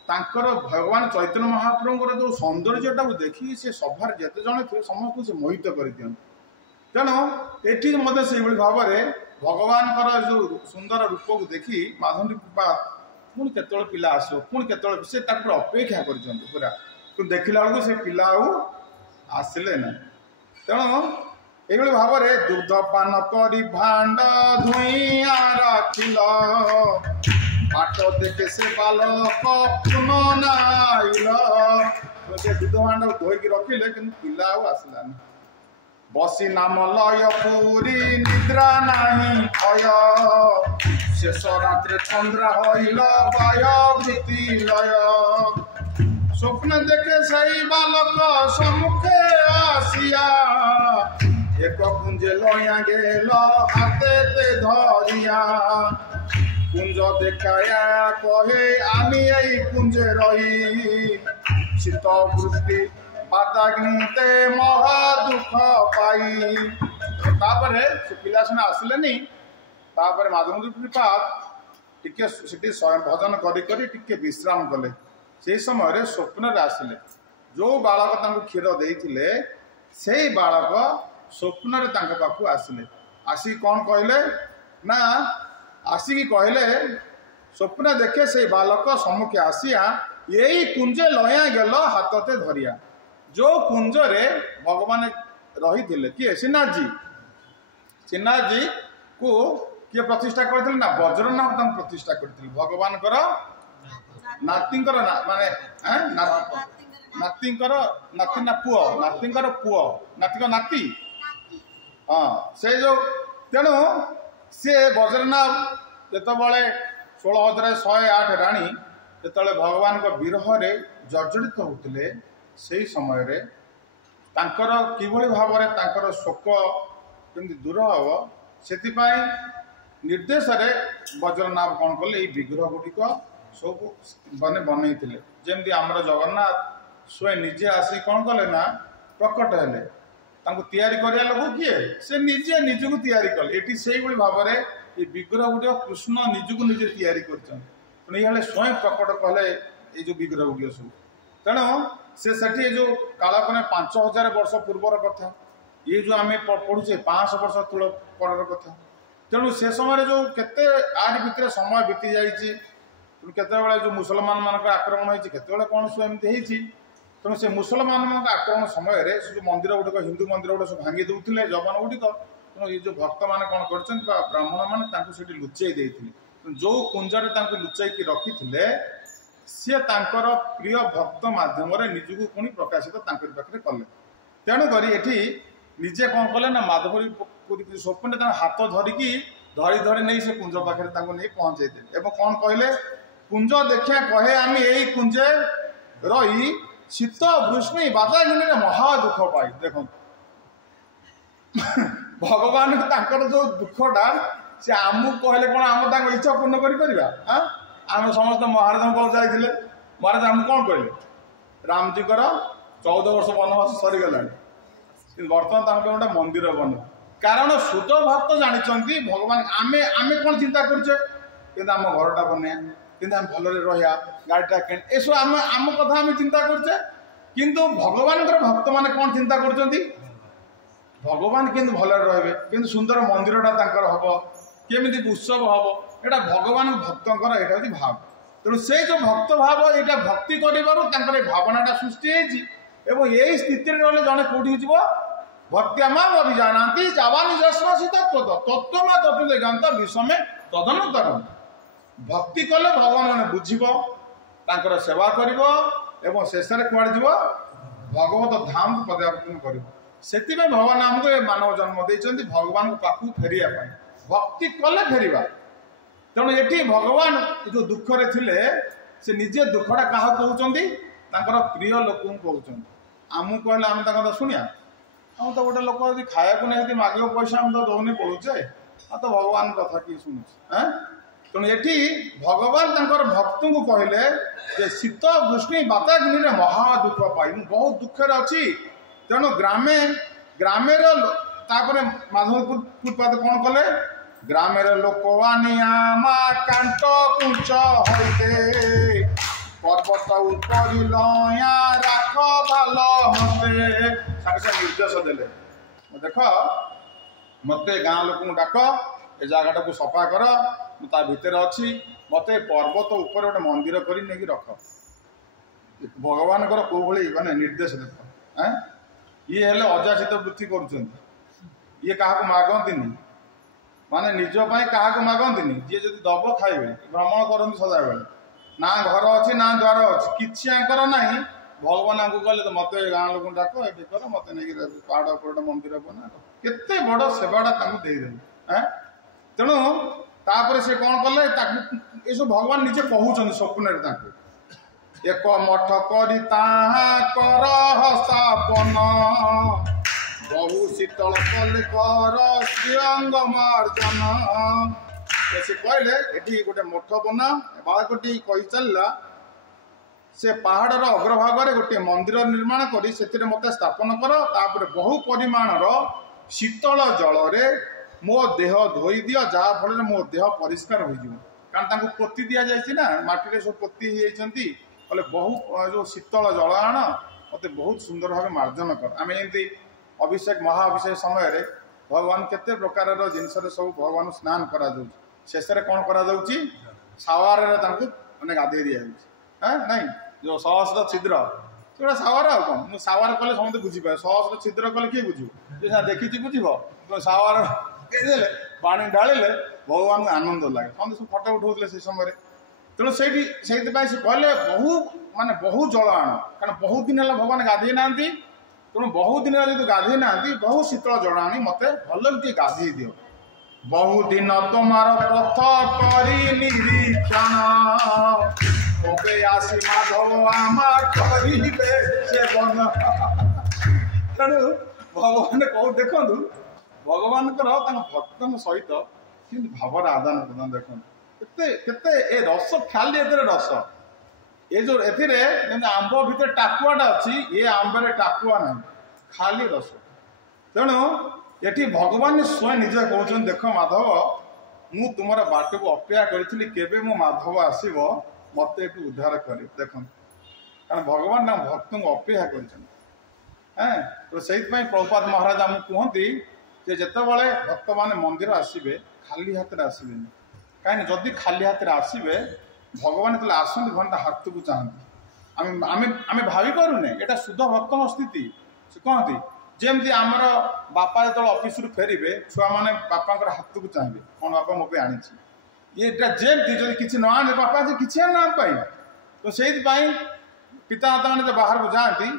भगवान चैतन्य महाप्रभुर जो सौंदर्यटा देखिए से सभार जिते जन थे समस्त से मोहित कर दिखते तेणु ये से भाव में भगवान जो सुंदर रूप को देखी माधवी बात पुणी केत पिला आसो पुणी केत से अपेक्षा कर पूरा तो देखला बेलू से पिला आसिले ना तेणु ये भाव में दुग्धपान करी भांड धुइया रखिल बाट देखे से बालक पुनः से दुध भांड धोईकी रखिले कि पिला आसलानी बसी नाम लय पूरी निद्रा नहीं भय शेष रात्रे चंद्रा हईल वाय वृत्ति लय स्वप्न देखे सही बालक सम्मुखे आसिया एक कुंजे लया गेल हाथे ते धरिया कुंज देखाया कहे आमी यही कुंजे रही शीत वृत्ति बादाग्निते महा दुख पाई से पिला सीना आसिले माधवपुरी पात टिके सेठी भजन करी करी टिके विश्राम कले से समय स्वप्न आसिले जो बालक तांको क्षीर देइथिले से बालक स्वप्न पाखु आसिले आसी कौन कहले ना आसिकी कहले स्वप्न देखे से बालक सम्मुखे आसिया यही कुंजे लया गेल हाथते धरिया जो कुंजरे भगवान रही थे किए श्रीनाथ जी को किए प्रतिष्ठा करते ना वज्रनाभ प्रतिष्ठा करते भगवान नाती माने नाती नाती ना पुओ नाती पुओ नाती नाती हाँ से जो तेणु सी वज्रनाभ जिते 16,108 राणी जिते भगवान विरह जर्जरित होते से समय रे तांकर किभली भाव में शोक केमती दूर हम से निर्देश रे वज्रनाभ कौन कले विग्रह गुड़िक सब बने बनई जमती आमर जगन्नाथ स्वयं निजे आसी कौन कले ना प्रकट हेले तैयारी करिया लोक किए से निजे निजक तैयारी कले ये से भाव में ये विग्रह गुड़िक कृष्ण निजक निजे तैयारी कर स्वयं प्रकट कले ये जो विग्रह गुड़िक सब तेणु से जो कालपने 5,000 वर्ष पूर्वर कथा ये जो आम पढ़ुचे 500 वर्ष तूल पर कथा तेणु से समय जो केते आर भितर समय बीती जाइए केतबेले जो मुसलमान मान आक्रमण होती केतबेले कौन सब एमती तेणु से मुसलमान मान आक्रमण समय से जो मंदिर गुड़िक हिंदू मंदिर गुड़ा सब भांगी दूसरे जवान गुड़िक तेणु ये जो भक्त मैंने कौन कर ब्राह्मण मैंने लुचई देते जो कुंजरे लुचई रखी सी तांकर प्रिय भक्त माध्यम निजक पुणी प्रकाशित पाखे कले तेणुक ये निजे कौन कले ना माधवरी स्वप्न हाथ धरिकी धरी धरी नहीं से कुंज पाखे नहीं पहुंचे एवं कौन कहले कुंज देखिया कहे आम यही कुंजे रही शीत वृष्णि बातागिनी महा दुख पाई देख भगवान जो दुखटा से आमको कहले कौन आम इच्छा पूर्ण कर आम समस्त महाराज को जाइए महाराज आम कौन कहले रामजी 14 वर्ष वनवास सरीगला बर्तमान गोटे मंदिर बन कारण शुद्ध भक्त जानते भगवान आमे आमे कौन चिंता करें आम घरटा बने कि भलरे रहा गाड़ीटा कि एसब आम कथा आम चिंता करें किंतु भगवान भक्त मैंने कौन चिंता कर भगवान कि भलरे रहे कि सुंदर मंदिरटा हम केमी उत्सव हम एटा भगवान भक्तर यहाँ भाव तेणु से जो भक्त भाव यहाँ भक्ति कर भावनाटा सृष्टि यही स्थित रही जड़े कौटी जीव भक्त्या माम अभिजानाती जावानी जस्वासी तत्व तत्व तत्व ज्ञात विषमे तदनुतरम भक्ति कले भगवान मैंने बुझ सेवा कर शेष कौड़ जीव भगवत धाम को पदार्पण कर भगवान आमको मानव जन्म देते भगवान पाखु फेरिया भक्ति कले फेरिया तेणु ये भगवान जो दुखरे थिले से निजे दुखटा क्या कहते प्रिय लोक कहते आमको कहले आम तो शुणिया हम तो गोटे लोक यदि खाया नहीं मागे पैसा हम तो दौनी पड़ुचे तो भगवान कथा किए शुणुचे तेणु ये भगवान भक्त को कहले शीत वृष्णि बाताग्नि महा दुख पाई बहुत दुखे अच्छी तेणु ग्रामे ग्रामे माधवपुर पाद कौन कले ग्रामेर लोकवानिया मा कांट कुंच होते पर्वत उपरी लया राख भाल मते सागे निर्देश देले देख मते गाँ लोक डाक ए जगटा को सफा कर ता भितर अच्छी मत पर्वत उपर गोटे मंदिर कर रख भगवान कौ भाई माने निर्देश देख ये हेले अजाचित वृत्ति कर क्या मागती माने निज क्या मागती जी जब दब खाइबे भ्रमण करती सदाबले ना घर अच्छी ना द्वार अच्छी किसी ना भगवान को कहले मत गाँ लोक डाक ये कर मत नहीं पहाड़ पर मंदिर बना केते बड़ सेवाटा देदेले तेणु तापर से कौन कले ये सब भगवान निजे कहते स्वप्न एक मठ करी कर स्थापन बहु शीतल कले कर श्रीअंग मार्जन से कहले ये गोटे मठ बना बालकटी कही चलला से पहाड़र अग्रभाग गोटे मंदिर निर्माण कर मत स्थापन कर तापर बहु परिमाणर शीतल जल रे मो देह धोई दियो जहाँ फल मो देह परिष्कार हो कारण पोती दि जाए मटी सब पोती कहले बहु जो शीतल जल आण मत बहुत सुंदर भाव मार्जन कर आम एमती अभिषेक महाअभिषेक समय भगवान केते प्रकार जिनस सब भगवान स्नान करा शेष में कौन करा सावर मैंने गाधे दि ना जो सहस्र छिद्र गोटे सावर आ कौन मुझे सावर कले समझते बुझीपे सहस्र छिद्र कले किए बुझे देखी बुझब सावर पानी ढाले भगवान को आनंद लगे समझते सब फटो उठाऊे से समय तेणु से कहले बहु माने बहु जल आण कारण बहुत दिन है भगवान गाधे ना तेणु बहुत दिन जो गाधे ना बहुत शीतल जल आनी मत भल गाधे दियो बहु दिन तुमार पथ करी निरीक्षण आसी माधव आमा करिबे से बन तेणु भगवान कौ देखु भगवान भक्तन सहित कि भावर आदान प्रदान देखो केते ए रस खाली एते रस ये जो एथिरे आंब भितर टाकुआटा अच्छी ये आंबरे टाकुआ ना खाली रस तेणु ये भगवान स्वयं निजे कहते देख माधव मु तुम बाट को अपेक्षा करी केबे मो माधव आसब मत उद्धार कर देख कारण भगवान भक्त को अपेक्षा कर तो से प्रभुपाद महाराज आमको कहती जिते बड़े भक्त मैंने मंदिर आसबे खाली हाथ में आसबे कहीं जदि खाली हाथ में आसबे भगवान जो आसती भगवान हाथ को चाहती आम भावी पारूने यहाँ शुद्ध भक्त स्थिति से कहती जमती आमर बापा जो ऑफिस रु फेरबे छुआ मैंने बापा हाथ को चाहिए कौन बापा मो पे आनी ये जमती जो किसी न आने बापा किसी ना पाई तो से पितामाता मैंने बाहर को जाती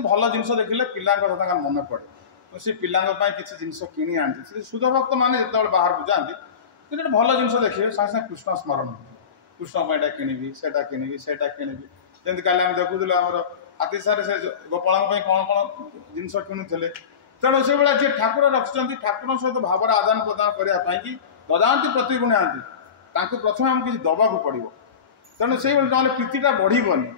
भल जिन देखिले पिला मन पड़े तो से पिला किसी जिन कि आनी शुद्ध भक्त मैंने जो बाहर को जाती तो भल जिन देखिए सागे सागे कृष्ण स्मरण कृष्ण को यहाँ किणवी से किणवी जमी काली आम देखुल आम हाथी सारे से गोपाल कौन कौन जिनस किणुले तेणु से भाई जी ठाकुर रखिंट ठाकुर सहित भाव आदान प्रदान करने ददाती प्रतिगुणाती प्रथम आम किसी दबाक पड़ो तेणु से ना प्रीतिटा बढ़ोनी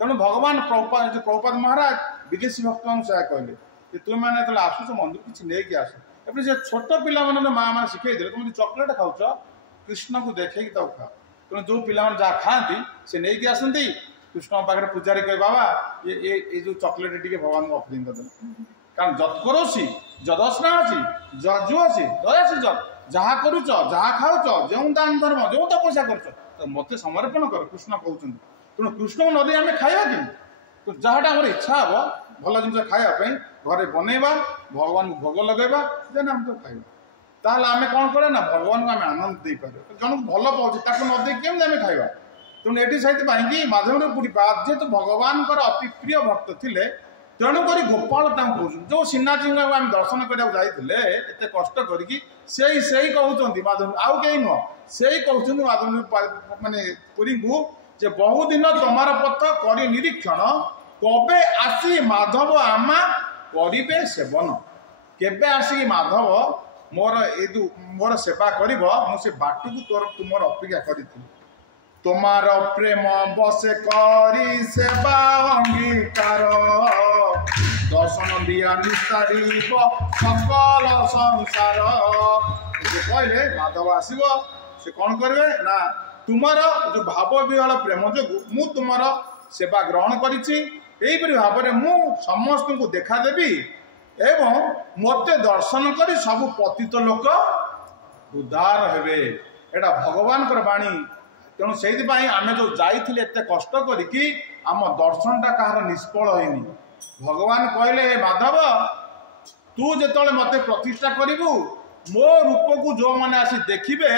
तेणु भगवान प्रभुपाद महाराज विदेशी भक्त मान से कहले कि तुम मैंने जो आसुच मंदिर किसी नहीं आस एपटे से छोट पिला माँ मैंने शिखे तुम चॉकलेट खाऊच कृष्ण को देखे खाओ तेणु जो पिला जहाँ खाती से नहीं आसती कृष्ण पाखे पूजारी कहे बाबा ये जो चॉकलेट टी भगवान को अफरिंग करदे कारण जत्करोसी जदस्ना अच्छी जजु अच्छी दयासी जहाँ करुच जहाँ खाऊच जो दान धर्म जो तपस्या कर मत समर्पण कर कृष्ण कहते तेणु कृष्ण को नदी आम खाइबा कि तो जहाँटा आम इच्छा हम भल जिन खायापी घरे बनइबा भगवान को भोग लगेबा देन आम तो खाइबा ताहले आम कौन करे ना भगवान को आम आनंद दे पारे जन को भल पाँच नदी केमी आम खाइबा तेणु ये से माधव पुरीपाद जेहेतु भगवान अति प्रिय भक्त थे तेणुक गोपाल कहते जो श्रीनाथ को आम दर्शन करने जाते कष्ट करके कहते माधव आउ कहीं नुह से कहते माधव माने पुरी को जे बहु दिन तमार पथ कर निरीक्षण कबे आसी माधव आमा करिबे सेवन केबे आसिक माधव मोर सेवा कर से बाट को तोर तुम अपेक्षा करी तुमार प्रेम बसे करी सेवा अंगीकार दर्शन दिया निस्तारी सकल संसार कहले माधव आसब से कौन करेंगे ना तुमार जो भाव विहल प्रेम जो मु तुमार सेवा ग्रहण करी भाव में मु समस्त को देखा देवी एवं मत दर्शन कर सब पतित लोक उद्धार हेबे एटा भगवान बाणी तेणु से आम जो जाइए एत कष्ट करी आम दर्शनटा कहार निष्फल होनी भगवान कहले हे माधव तू जो मत प्रतिष्ठा करू मो रूप को जो मैंने आसी देखिए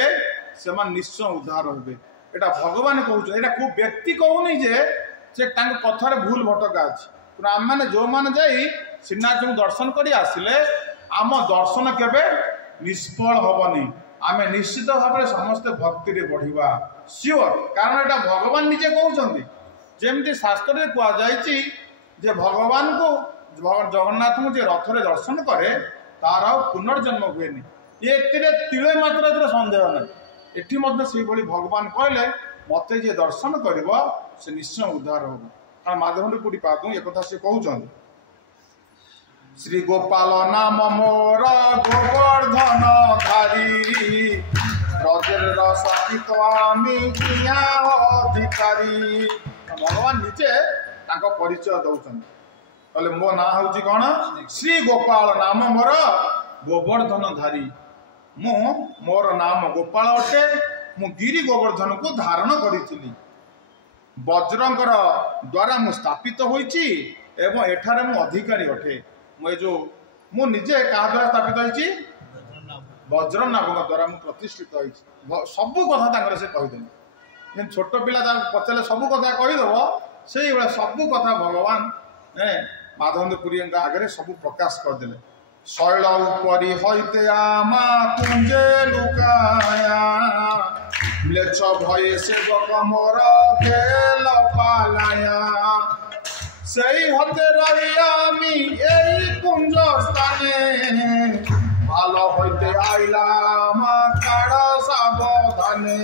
से निश्चय उद्धार हे एटा भगवान कहते यहाँ को व्यक्ति कहूनी जे कथार भूल भटका अच्छी आम मैंने जो मैंने जाई श्रीनाथ को दर्शन कर आसिले आम दर्शन केबे निष्फल हेनी आम निश्चित भाव में समस्ते भक्ति रे बढ़िबा सियोर कारण यहाँ भगवान निजे कहते जमती शास्त्र कहुई जे भगवान को जगन्नाथ को जे रथ रे दर्शन करे तार पुनर्जन्म हुए ये तिले मात्र सन्देह ना एटी से भगवान कहले मत जे दर्शन कर से निश्चय उद्धार हो कारण माधव पुरी पाद एक कथा से कहते श्री गोपाल नाम मोर गोवर्धन धारी ব্রজের শাসিত আমি কিয়া অধিকারী। ভগবান ନିଜେ ତାଙ୍କ ପରିଚୟ ଦଉଛନ୍ତି। କହିଲେ ମୋ ନାଁ ହେଉଛି କ'ଣ? ଶ୍ରୀ ଗୋପାଳ, ନାମ ମୋର ଗୋବର୍ଦ୍ଧନ ଧାରୀ। ମୋର ନାମ ଗୋପାଳ ଅଟେ। ମୁଁ ଗିରି ଗୋବର୍ଦ୍ଧନକୁ ଧାରଣ କରିଥିଲି। ବଜ୍ରଙ୍କର ଦ୍ୱାରା ମୁଁ ସ୍ଥାପିତ ହୋଇଛି ଏବଂ ଏଠାରେ ମୁଁ ଅଧିକାରୀ ଅଟେ। ମୁଁ ନିଜେ କାହା ଦ୍ୱାରା ସ୍ଥାପିତ ହେଇଛି? ବଜ୍ରନାଭଙ୍କ ଦ୍ୱାରା ମୁଁ ପ୍ରତିଷ୍ଠିତ ହେଇଛି। ସବୁ କଥା ତାଙ୍କର ସେ କହିଦେଲେ। ଯେମିତି ଛୋଟ ପିଲା ତାକୁ ପଚାରିଲେ ସବୁ କଥା କହିଦେବ, ସେଇଭଳିଆ ସବୁ କଥା ଭଗବାନ ମାଧବେନ୍ଦ୍ରପୁରୀଙ୍କ ଆଗରେ ସବୁ ପ୍ରକାଶ କରିଦେଲେ। ଶୈଳ ଉପରି ହଇତେ ଆମା କୁଞ୍ଜେ ଲୁକାୟା, ମ୍ଲେଚ୍ଛ ଭয়ে ସେବକ ମୋର গেল পালায়া। সেই হতে রহি আমি এই কুঞ্জ স্থানে, ভালো হইতে আইলাম কাড় সাবধানে।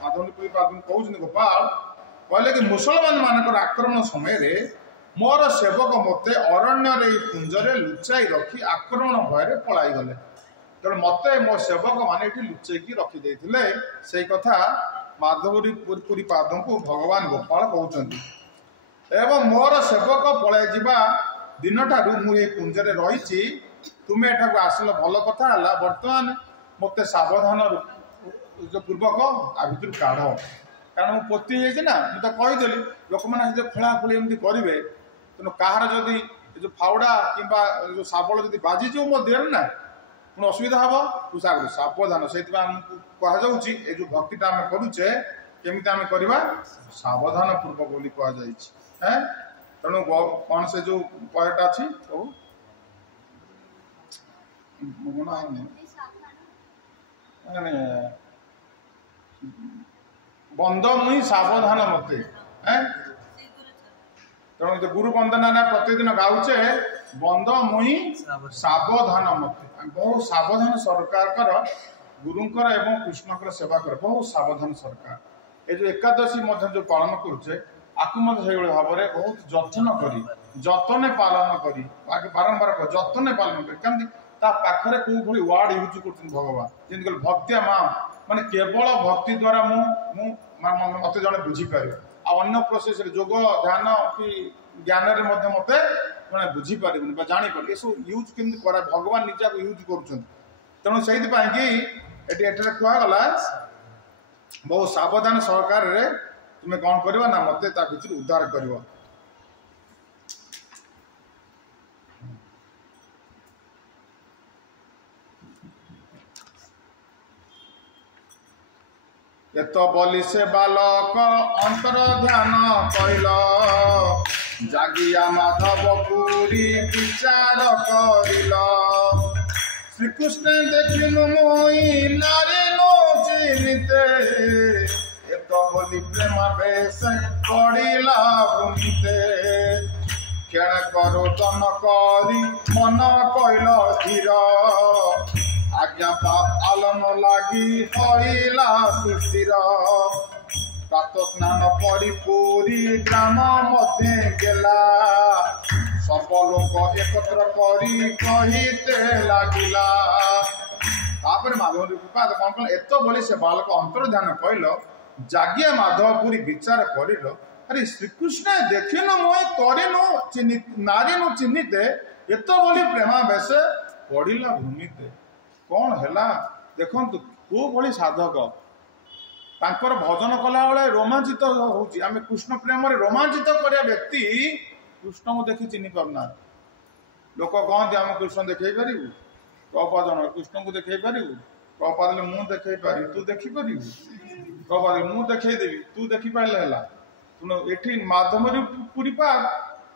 মাধবেନ୍ଦ୍রপুরী কହୁଛନ୍ତି ଗୋପାଳ କହିଲେ କି ମୁସଲମାନ ମାନଙ୍କର ଆକ୍ରମଣ ସମୟରେ ମୋର ସେବକ ମୋତେ ଅରଣ୍ୟରେ ଏହି କୁଞ୍ଜରେ ଲୁଚାଇ ରଖି ଆକ୍ରମଣ ଭୟରେ ପଳାଇଗଲେ। ତେଣୁ ମୋତେ ମୋ ସେବକ ମାନେ ଏଠି ଲୁଚେଇକି ରଖିଦେଇଥିଲେ। ସେଇ କଥା ମାଧବେନ୍ଦ୍ରପୁରୀ ପାଦଙ୍କୁ ଭଗବାନ ଗୋପାଳ କହୁଛନ୍ତି। ଏବଂ ମୋର ସେବକ ପଳାଇ ଯିବା ଦିନଠାରୁ ମୁଁ ଏହି କୁଞ୍ଜରେ ରହିଛି। ତୁମେ ଏଠାକୁ ଆସିଲ ଭଲ କଥା ହେଲା। ବର୍ତ୍ତମାନ ମୋତେ ସାବଧାନ ପୂର୍ବକ ଆ ଭିତରୁ କାଢ଼। କାରଣ ମୁଁ ପୋତି ହେଇଯାଇଛି ନା, ମୁଁ ତ କହିଦେଲି ଲୋକମାନେ ଯଦି ଖୋଳାଖୋଳି ଏମିତି କରିବେ, ତେଣୁ କାହାର ଯଦି ଏ ଯେଉଁ ଫାଉଡ଼ା କିମ୍ବା ଯେଉଁ ଶାବଳ ଯଦି ବାଜିଯିବ ମୋ ଦେହରେ ନା, ପୁଣି ଅସୁବିଧା ହେବ। ତୁ ସାବଧାନ। ସେଇଥିପାଇଁ ଆମକୁ କୁହାଯାଉଛି ଏ ଯେଉଁ ଭକ୍ତିଟା ଆମେ କରୁଛେ କେମିତି ଆମେ କରିବା? ସାବଧାନ ପୂର୍ବକ ବୋଲି କୁହାଯାଇଛି। ତେଣୁ କ'ଣ ସେ ଯେଉଁ ପଏଟା ଅଛି ସବୁ ବନ୍ଦ ମୁହିଁ ସାବଧାନ ମତେ। ତେଣୁ ଗୁରୁ ବନ୍ଦନା ନା ପ୍ରତିଦିନ ଗାଉଛେ, ବନ୍ଦ ମୁହିଁ ସାବଧାନ ମତେ। ବହୁ ସାବଧାନ ସରକାରଙ୍କର, ଗୁରୁଙ୍କର ଏବଂ କୃଷ୍ଣଙ୍କର ସେବା କରେ। ବହୁତ ସାବଧାନ ସରକାର। ଏ ଯେଉଁ ଏକାଦଶୀ ମଧ୍ୟ ଯେଉଁ ପାଳନ କରୁଛେ, ଆକୁ ମଧ୍ୟ ସେଇଭଳି ଭାବରେ ବହୁତ ଯତ୍ନେ ପାଳନ କରି ବାରମ୍ବାର ଯତ୍ନେ ପାଳନ କରି। କେମିତି ତା ପାଖରେ କୋଉ ଭଳି ୱାର୍ଡ ୟୁଜ୍ କରୁଛନ୍ତି ଭଗବାନ। ଯେମିତି କହିଲେ ଭକ୍ତିଆ ମା, ମାନେ କେବଳ ଭକ୍ତି ଦ୍ୱାରା ମତେ ଜଣେ ବୁଝିପାରିବ। ଆଉ ଅନ୍ୟ ପ୍ରୋସେସରେ ଯୋଗ ଧ୍ୟାନ କି ଜ୍ଞାନରେ ମଧ୍ୟ ମତେ ଜଣେ ବୁଝିପାରିବନି ବା ଜାଣିପାରିବ। ଏସବୁ ୟୁଜ୍ କେମିତି କରା, ଭଗବାନ ନିଜକୁ ୟୁଜ୍ କରୁଛନ୍ତି। ତେଣୁ ସେଇଥିପାଇଁ କି ଏଠାରେ କୁହାଗଲା, ବହୁ ସାବଧାନ ସହକାରରେ ତୁମେ କ'ଣ କରିବ ନା ମତେ ତା ଭିତରୁ ଉଦ୍ଧାର କରିବ। এত বলি সে বালক অন্তর ধ্যান কইল, জাগিয়া মাধব পুরী বিচার করিল। শ্রীকৃষ্ণ দেখিলু মই নারী নো চিনিতে, এত বলি প্রেম বেশ পড়িলা ভূমিতে। ক্ষেণ করো তন করি মন কইল ধীর, আজ্ঞা পালন লাগি হইলা সুস্থির। প্রাত স্নান পরি পুরী গ্রাম মধ্যে গেলা, সব লোক একত্র করি কহিতে লাগিলা। তারপরে মাধবেন্দ্র কৃপা কଣ କଲେ, এত বলি সে বালক অন্তর ধ্যান কইল, জাগিয়া মাধব পুরী বিচার করিল। আরে শ্রীকৃষ্ণ দেখিনু মই করিনু নারী নু চিহ্নিতে, এত বলি প্রেমা বেশে পড়িলা ভୂମିতে। କ'ଣ ହେଲା ଦେଖନ୍ତୁ, କୋଉ ଭଳି ସାଧକ ତାଙ୍କର ଭଜନ କଲାବେଳେ ରୋମାଞ୍ଚିତ ହଉଛି। ଆମେ କୃଷ୍ଣ ପ୍ରେମରେ ରୋମାଞ୍ଚିତ କରିବା ବ୍ୟକ୍ତି କୃଷ୍ଣଙ୍କୁ ଦେଖି ଚିହ୍ନି ପାରୁନାହାନ୍ତି। ଲୋକ କହନ୍ତି ଆମେ କୃଷ୍ଣ ଦେଖେଇ ପାରିବୁ, ପ୍ରଭୁପାଦ କୃଷ୍ଣଙ୍କୁ ଦେଖେଇ ପାରିବୁ, ପ୍ରଭୁପାଦ ମୁଁ ଦେଖେଇ ପାରିବି, ତୁ ଦେଖିପାରିବୁ, ପ୍ରଭୁପାଦ ମୁଁ ଦେଖେଇଦେବି, ତୁ ଦେଖିପାରିଲେ ହେଲା। ତେଣୁ ଏଠି ମାଧବେନ୍ଦ୍ରପୁରୀ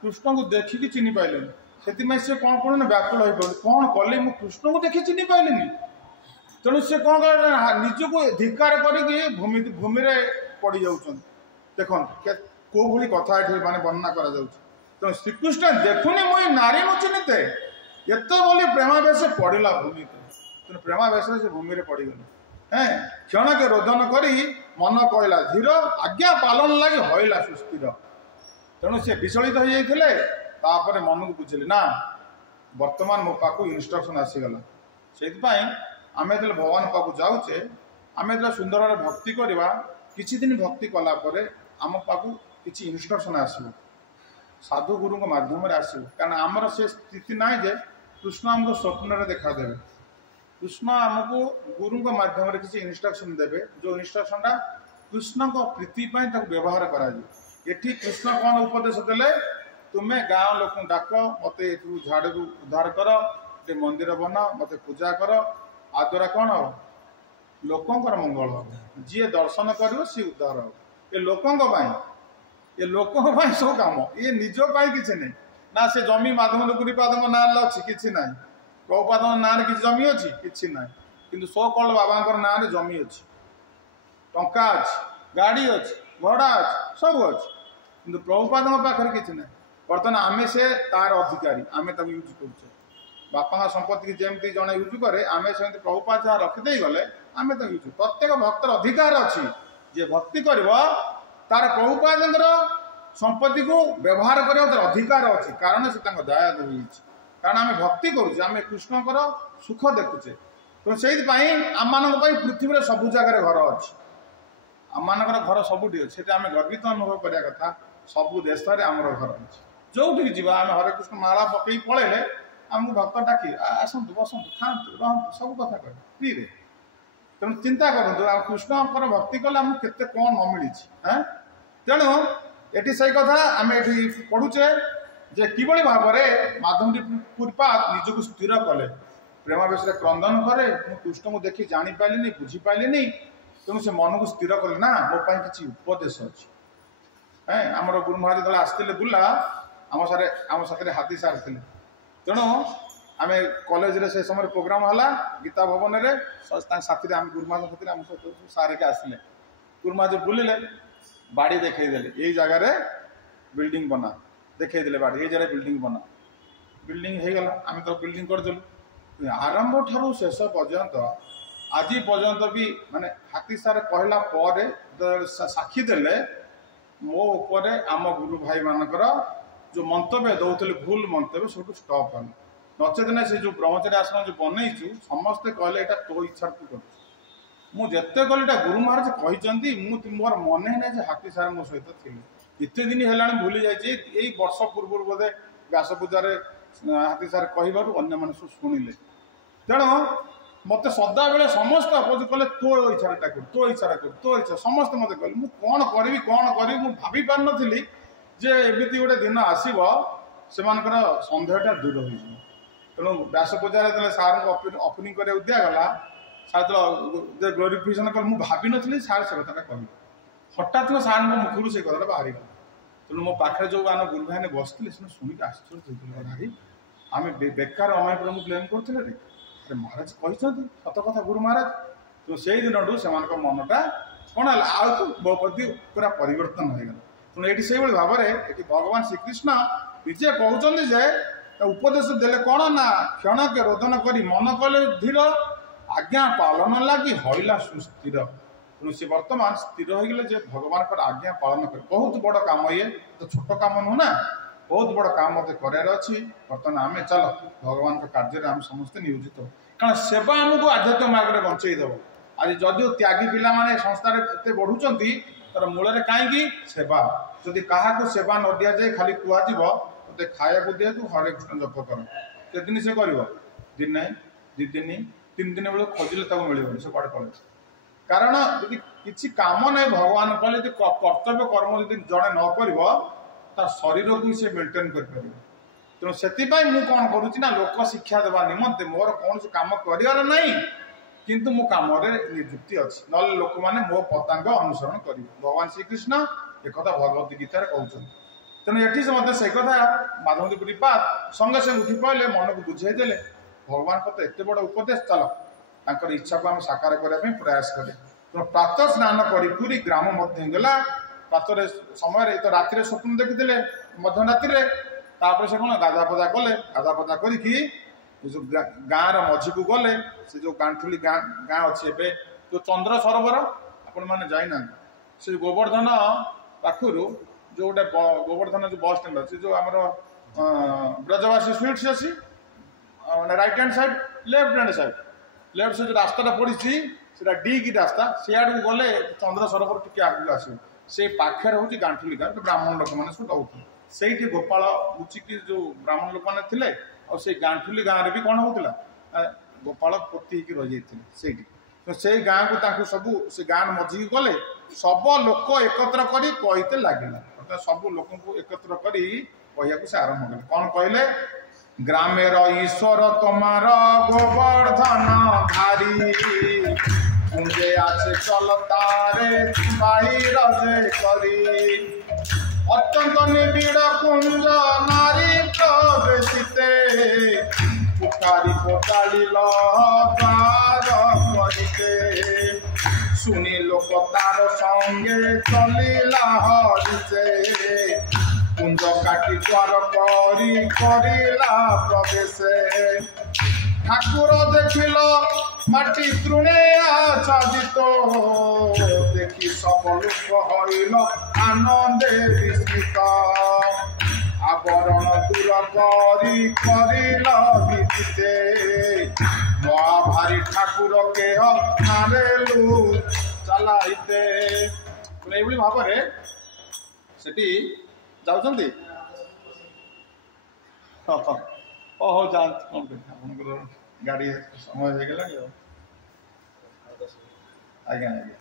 କୃଷ୍ଣଙ୍କୁ ଦେଖିକି ଚିହ୍ନି ପାଇଲେନି। ସେଥିପାଇଁ ସେ କ'ଣ କଲେ ନା ବ୍ୟାକୁଳ ହୋଇପଡ଼ିଲେ, କ'ଣ କଲେ ମୁଁ କୃଷ୍ଣଙ୍କୁ ଦେଖି ଚିହ୍ନି ପାଇଲିନି। ତେଣୁ ସେ କ'ଣ କଲେ ନା ନିଜକୁ ଧିକ୍କାର କରିକି ଭୂମିରେ ପଡ଼ି ଯାଉଛନ୍ତି। ଦେଖନ୍ତୁ କୋଉ ଭଳି କଥା ଏଠି ମାନେ ବର୍ଣ୍ଣନା କରାଯାଉଛି। ତେଣୁ ଶ୍ରୀକୃଷ୍ଣ ଦେଖୁନି ମୁଇଁ ନାରୀ ନୁ ଚିହ୍ନିତେ, ଏତେ ବୋଲି ପ୍ରେମାବେଶ ପଡ଼ିଲା ଭୂମିରେ। ତେଣୁ ପ୍ରେମାବେଶରେ ସେ ଭୂମିରେ ପଡ଼ିଗଲେ। କ୍ଷଣକେ ରୋଦନ କରି ମନ କହିଲା ଧୀର, ଆଜ୍ଞା ପାଳନ ଲାଗି ହଇଲା ସୁସ୍ଥିର। ତେଣୁ ସେ ବିଚଳିତ ହୋଇଯାଇଥିଲେ। ତାପରେ ମନକୁ ବୁଝିଲେ ନା ବର୍ତ୍ତମାନ ମୋ ପାଖକୁ ଇନଷ୍ଟ୍ରକ୍ସନ୍ ଆସିଗଲା। ସେଇଥିପାଇଁ आम जो भगवान पाक जाऊे आम जो सुंदर भाव भक्ति करवा किछि दिन भक्ति कलापर आम पाक किसी इन्स्ट्रक्शन आसो साधु गुरु माध्यम आसो कारण आमर से स्थिति ना जे कृष्ण आमको स्वप्न देखादेवे कृष्ण आमको गुरु माध्यम किसी इन्स्ट्रक्शन देवे जो इन्स्ट्रक्शन कृष्ण प्रीति व्यवहार करा एठी कृष्ण कौन उपदेश देले तुम्हें गाँव लोक डाक मत झाड़ को उद्धार कर मंदिर बना मत पूजा कर आ द्वारा कौन हो लोकंर मंगल हो जी दर्शन कर सी उद्धार हो ये लोकों सब काम ये निज किसी नहीं ना से जमी माधव गुरुपाद ना कि ना प्रभुपाद ना कि जमी अच्छी कि ना कि सो कल बाबा ना जमी अच्छी टंका अच्छी गाड़ी अच्छी भड़ा अच्छी सब अच्छी कि प्रभुपाद पाखे कि ना बर्तमान आम से तार अधिकारी आम यूज कर बापा संपत्ति की जमी जड़े यूज कै आम से प्रभुपाद जहाँ रखिदे गले आम तो यूज प्रत्येक भक्तर अधिकार अच्छी जे भक्ति कर तार प्रभुपाद संपत्ति को व्यवहार कर अधिकार अच्छी कारण से दया दे कारण आम भक्ति करुचे आम कृष्णकर सुख देखुचे तो से आम पृथ्वी में सबू जगार घर अच्छी आम मानकर घर सबुठी अच्छे आम गर्वित अनुभव करने कथा सबू देश में आमर घर अच्छी जो जी आम हरे कृष्ण माला पकई पलैले आमको भक्त डाक आसतु बसतु खातु रहतु सब कथा कह फ्री तेणु चिंता करूँ कृष्णकर भक्ति कले आमको केते कौन न मिली तेणु ये से कथा आम ये पढ़ुचे जे किभली भाव में माधव पुरीपाद निजक स्थिर कले प्रेमावेश क्रंदन करे कृष्ण को देखी जापारे बुझीपारे तेणु से मन को स्थिर कले ना मोपाई किसी उपदेश अच्छी आमर गुरु महाराज जो आसते बुला आम साथ हाथी सार थे तेणु आम कॉलेज से समय प्रोग्राम है गीता भवन में साथी आम गुरुमा साथी आम सहित सारे के आसिले गुरुमा जो बुलिले बाड़ी देखईदे ये जगार बिल्डिंग बना देखईदे बाड़ी ये जगह बिल्डिंग बना बिल्डिंग हो गला आम तो बिल्डिंग करदेलु आरंभ ठारू शेष पर्यंत आज पर्यंत भी माने हाथी सार कहला पर साक्षी देले मो ऊपर आम गुरु भाई मानकर जो मंतव्य दौले भूल मंतव्य सब स्टॉप हल नचेत ना से जो ब्रह्मचारी आश्रम जो बनईचु समस्ते कहले एटा तो इच्छा तू कर मुझे कहली गुरु महाराज कहते मोर मन ना जे हाथी सार मो सहित थे एत दिन है भूली जाइए वर्ष पूर्व बोधे व्यास पूजार हाथी सार कहबार अन्य मान सब शुणिले तेणु मत सदा बेले समस्त अपोज कले तो इच्छा कर तो इच्छा कर तो इच्छा समस्त मत कहले मुझे कौन करी भाभी पार नी जे एमती गोटे दिन आसब से सन्देहटा दूर हो तेणु व्यास पूजा सार को ओपनिंग कर दिगला सार जो ग्लोरीफिकेशन कल मुझे भाभी नी सार से कथा कह हठात सार मुखर से कथा बाहरी गला तेणु मो पाखे जो आम गुरु भाई बसते शुणिक आश्चर्य भाई आम बेकार अमाय को ब्लेम करते अरे महाराज कहते सत कथा गुरु महाराज तो से दिन से मनटा कौन है आउ मो प्रति पूरा परिवर्तन हो गला तेणु ये से भाव में भगवान श्रीकृष्ण निजे कहते जे उपदेश देले कौन ना क्षण के रोदन करी मन कले धीर आज्ञा पालन लगी हईला सुस्थिर तेणु सी बर्तमान स्थिर हो गले भगवान का आज्ञा पालन कर बहुत बड़ काम ये तो छोट काम नुह ना बहुत बड़ काम मत करार अच्छी बर्तमान आम चल भगवान का कार्य आम समस्ते नियोजित हो कारण सेवा आमको आध्यात्मिक मार्ग में बंचईदेव आज जदिव त्यागी पिला माने संस्थार एत बढ़ुंट तर मूल कहीं सेवा जदि क्या सेवा न दि जाए खाली कहु ते खाया दिए तू हरे कृष्ण जप कर के दिन से कर दिन दी दिन 3 दिन बेल खोजिले मिलने से कड़े पड़े कारण यदि किसी काम ना भगवान कहले कर्तव्य कर्म यदि जड़े न कर शरीर को सी मेन्टेन कर तेणु से कौन करुँच लोक शिक्षा देवा निमंते मोर कौन कम कर किंतु मो कम नियुक्ति अच्छी ना लोक मैंने मो पतांग अनुसरण कर भगवान श्रीकृष्ण एक भगवत गीतार कहते तेणु ये मत से कथा माधव पुरीपाद संगे संगे उठी पड़े मन को बुझेदेले भगवान को एत बड़ उपदेश चल इच्छा को आम साकार करने प्रयास करें तेणु प्रातः स्नान करी ग्राम मध्य गला प्रातः समय तो राति स्वप्न देखी मध्यराति से कौन गाधा पदा कले गाधा पदा करी जो गाँव मझी को गले से जो गांठुली गाँ अच्छे जो चंद्र सरोवर आपण मैंने जाइना से गोवर्धन पाखर जो गोटे गोवर्धन जो बस स्टैंड अच्छे जो आम ब्रजवासी स्वीट्स अच्छी right hand side left hand side left side रास्ताटा पड़ी से डी की रास्ता सियाड़ को गले चंद्र सरोवर टिके आगे आस से पाखे हूँ गांठुली गाँ ब्राह्मण लोक मैंने सब रोते से गोपाल लुचिकी जो ब्राह्मण लोक मैंने थे और से गांठुली गाँव में भी कौन होता गोपाल पोती रही से तो से गाँ को सबू से गाँ मझी गले सब लोक एकत्र करी कहते लगिला अर्थात सब लोक एकत्र करी कहू से आरंभ कले कौन कहले ग्रामेर ईश्वर तमार गोवर्धन धारी कुंजे आछे चलतारे बाहिर जे करी अत्यंत निबिड़ कुंज नारी प्रवेशिते पुकारी पोटाली द्वार करिते सुनी लोक तार संगे चलिला हरिसे कुंज काटी द्वार करिला प्रवेश ठाकुर देखिल माटी तृणे आच्छादित देखि सब लोक हईल आनंदे विस्मित आवरण दूर करिल विदिते महाभारी ठाकुर के हारेलु चलाइते ये भाव से जाऊँगी हो जाकर गाड़ी समय हो गला आज्ञा आज्ञा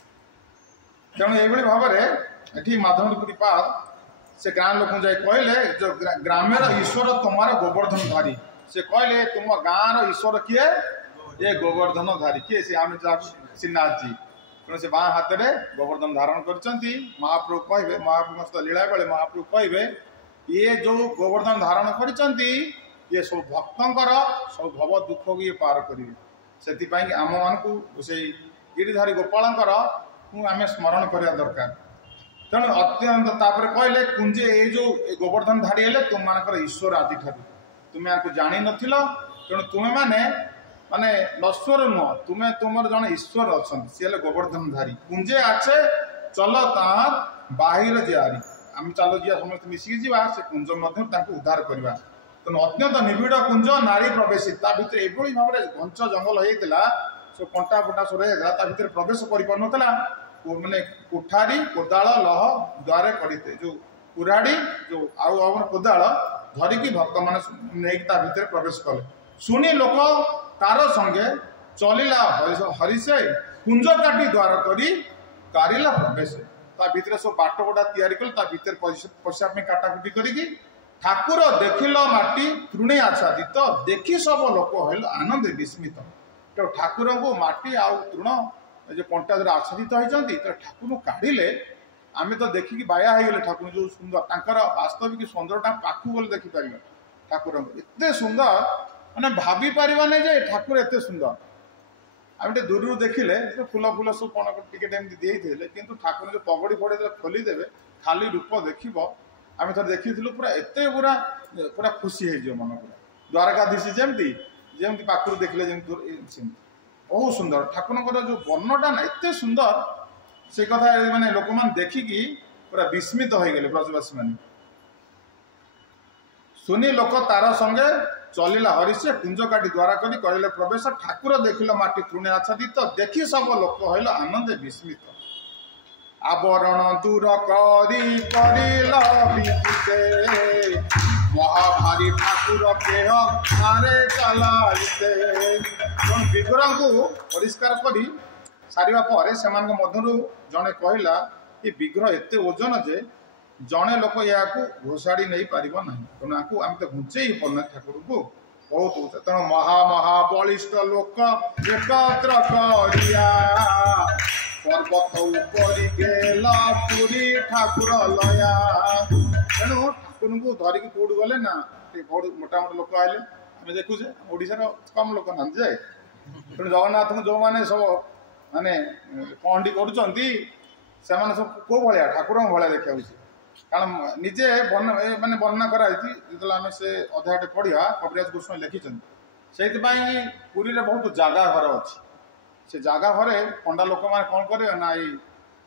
तेणु ये भाव में माधवपुरी पाद से गाँ लोक जाए कहले जो ग्रामेर ईश्वर तुम्हार गोवर्धन धारी से कहले तुम गाँव ईश्वर किए ये गोवर्धन धारी किए से आम श्रीनाथ जी तेणु से बाँ हाथ में गोवर्धन धारण कर महाप्रभु कहे महाप्रभु सहित लीला बेले महाप्रभु कहे ये जो गोवर्धन धारण कर ये सब भक्तर सब भव दुख को ये पार करेंगे से आम मान से गिरिधारी गोपालकर आम स्मरण करवा दरकार तेणु अत्यंत तापर कहले कुंजे ये जो गोवर्धन धारी है तुम मान ईश्वर आदि ठार तुम्हें आपको जानी नथिल तेणु तुम्हें माने माने नश्वर नुह तुम्हें तुम जन ईश्वर अच्छा सी गोवर्धन धारी कुंजे आछे चल तार बाहिर जारी आम चल जा समस्त मिसिकी जा से कुंज उद्धार करवा तेणु अत्यंत निबिड़ कुंज नारी प्रवेश भर ये भाव में घंच जंगल होता सब कंटा फटा सर भर प्रवेश कर माने कुठारी कोदाल लह द्वारे करते जो कुराड़ी जो आउ कोदाल धरिकी भक्त मैंने भर प्रवेश कले शुणी लोक तार संगे चलिला हरिसे कुंज काटी द्वार करी कारिला प्रवेश भर सब बाट गोटा या पशा काटाकुटी करी ठाकुर देखिल माटी तृणे आच्छादित देखी सब लोक हल आनंद विस्मित तो ठाकुर को माटी आउ तृण जो कंटा द्वारा आच्छादित होती तो ठाकुर काढ़िले आम तो देखिकी बाया हो ठाकुर जो सुंदर वास्तविक सौंदर्यता पाखु गले देखिपर ठाकुर एत सुंदर मैंने भाभी पारे जे ठाकुर एत सुंदर आम दूर देखिले फूल फूल सब कौन टिकेट दिए कि ठाकुर जो पगड़ी फगड़ी खोलीदेवे खाली रूप देख आम थे देखी पूरा एत पूरा पूरा खुशी हो मन पूरा द्वारकाधीश जमती जमती पाखु देखले जमी बहुत सुंदर ठाकुर जो वर्णटा ना एत सुंदर से कथा माने लोक मान देखिकी पूरा विस्मित हो गए ब्रजवासी मान सुनी लोक तार संगे चलिला हरिसे कुंज काटी द्वारा करी कहले प्रवेश ठाकुर देखिल माटी तृणे आच्छादित देखी सब लोक हल आनंद विस्मित आवरण दूर करिल विदिते महाभारी ठाकुर केह हारे चलाइते विग्रह को परिष्कार करी सारिबा पर सेमान मधुर जड़े कहला कि विग्रह एत ओजन जे जड़े लोक या घोषाड़ी नहीं पार ना तेणु आम तो घुंचे पड़ना ठाकुर को बहुत तेणु महा बलिष्ठ लोक एकत्र करिया पर्वत ऊपर गेला पुरी ठाकुर लया तेणु ठाकुर को धरिकी कौट गले ना मोटा मोटा लोक आए आम देखुचे ओडार कम लोक ना जाए तेणु जगन्नाथ को जो मैंने सब माने पहंडी कर सब कौ भाया ठाकुर भाया देखा कारण निजे माने वर्णना कराई जो आम से अध्याय पढ़ा कविराज गोस्वामी लिखिं से पुरी में बहुत जागा घर अच्छी से जागा घरे पंडा लोक मैंने कौन करे ना ये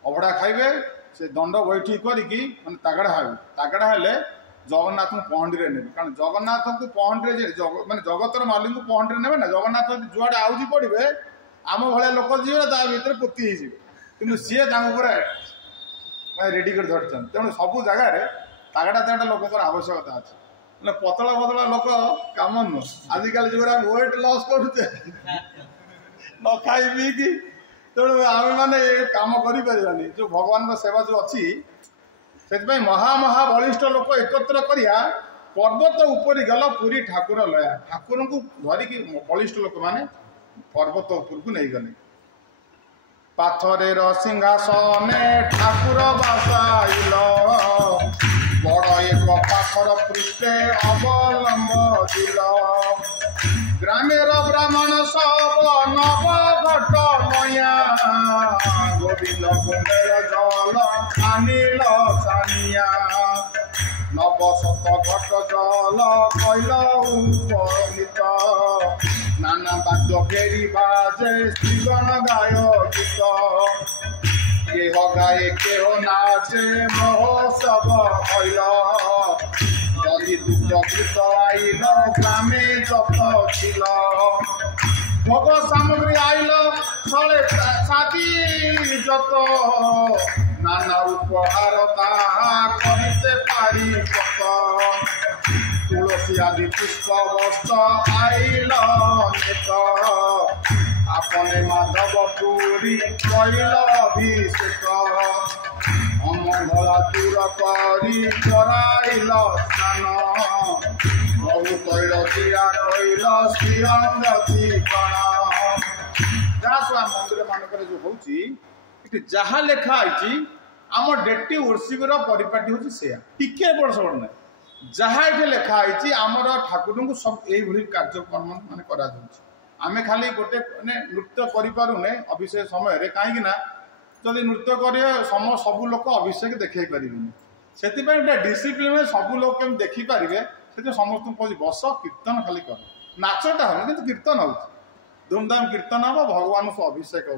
अभड़ा खाइबे से दंड बैठी करी तागड़ा हे तागड़ा हेले जगन्नाथ को पहंडी ने कारण जगन्नाथ को पहंडी माने जगतर मालिक को पहंडी ने ना जगन्नाथ जुआड़े आउजी पड़े आम भाया लोक जीवे ता भीतर पोती कि सी पूरा रेडी कर धरते तेणु सब जगार तागड़ा तागड़ा लोक आवश्यकता अच्छे ना पतला पतला लोक कम नुह आजिकल जो वेट लॉस करुचे न खाई पी कि तेणु आम मैंने कम करें जो भगवान सेवा जो अच्छी से महा बलिष्ठ लोक एकत्र करिया पर्वत ऊपर गल पूरी ठाकुर लया ठाकुर को धरिकी बलिष्ठ लोक माने पर्वत ऊपर को नहीं गले पाथरे सिंहासने ठाकुर बसाइल बड़ एक पाखर पृष्ठे अवलंब दिल ग्रामेर ब्राह्मण सब नव घट मया गोविंद कुंडेर जल आनिल छानिया नव शत घट जल कैल उपनीत नाना वाद्य फेरी बाजे श्रीगण गाय गीत केह गाए केह नाचे महोत्सव कैल दधि दुग्ध कृत आइल ग्रामे जत छिल भोग सामग्री आइल सले सादी जत नाना उपहार ताहा करिते पारी पत तुलसी आदि पुष्प वस्त्र आइल नेत आपने माधव पुरी कैल अभिषेक अमंगला दूर करी कराइल स्नान बहु तैल दिया कैल श्रीअंग चिकण जहाँ सब मंदिर मानक जो होती जहाँ लेखाई आम डेटी वर्षिकर परिपाटी हूँ से टिके बड़ सड़ ना जहाँ ये लेखाई आमर ठाकुर को सब यही कार्यक्रम मान कर आमे खाली गोटे नृत्य करें अभिषेक समय कहीं जदि नृत्य करेंगे सब लोग अभिषेक देखा पारे से डिसिप्लिन सब लोग कम देखिपारे से समस्त कह बस कीर्तन खाली कर नाचटा हो कि कीर्तन हो धूमधाम कीर्तन हम भगवान को अभिषेक हो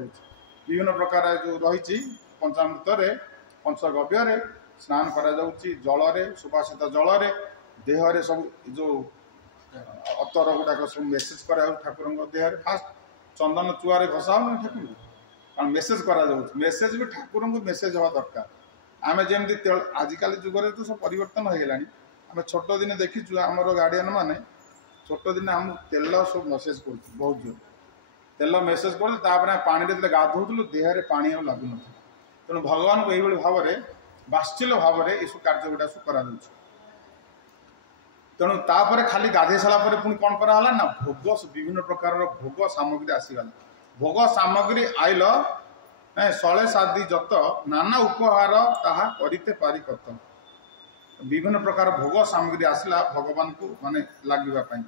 विभिन्न प्रकार जो रही पंचामृत पंचगव्य स्नान करा जल सुभाषित जल देहरे सब जो अतर गुड़ाक सब मेसेज करा ठाकुर देह फास्ट चंदन चुआरे घसा हो ठाकुर कारण मेसेज करा मेसेज भी ठाकुर को मेसेज हवा दरकार आम जमी आजिकल जुगे तो सब परिवर्तन हो गलानी आम छोट दिन देखीचु आमर गार्डियन मैंने छोट दिन आम तेल सब मेसेज कर बहुत जोर तेल मेसेज कर पानी गाधोलु देहरे पानी लगुन तेणु भगवान को यही भाव में बात्सल्य भाव में यू कार्य गुड़ा सब करा तेणु तापर खाली गाधे सारापर पुणी कौन कराला ना भोग विभिन्न प्रकार भोग सामग्री आसीगला भोग सामग्री आइल शले सादी जत नाना उपहार ताहा करिते पारी कत विभिन्न प्रकार भोग सामग्री आसला भगवान को माने लगे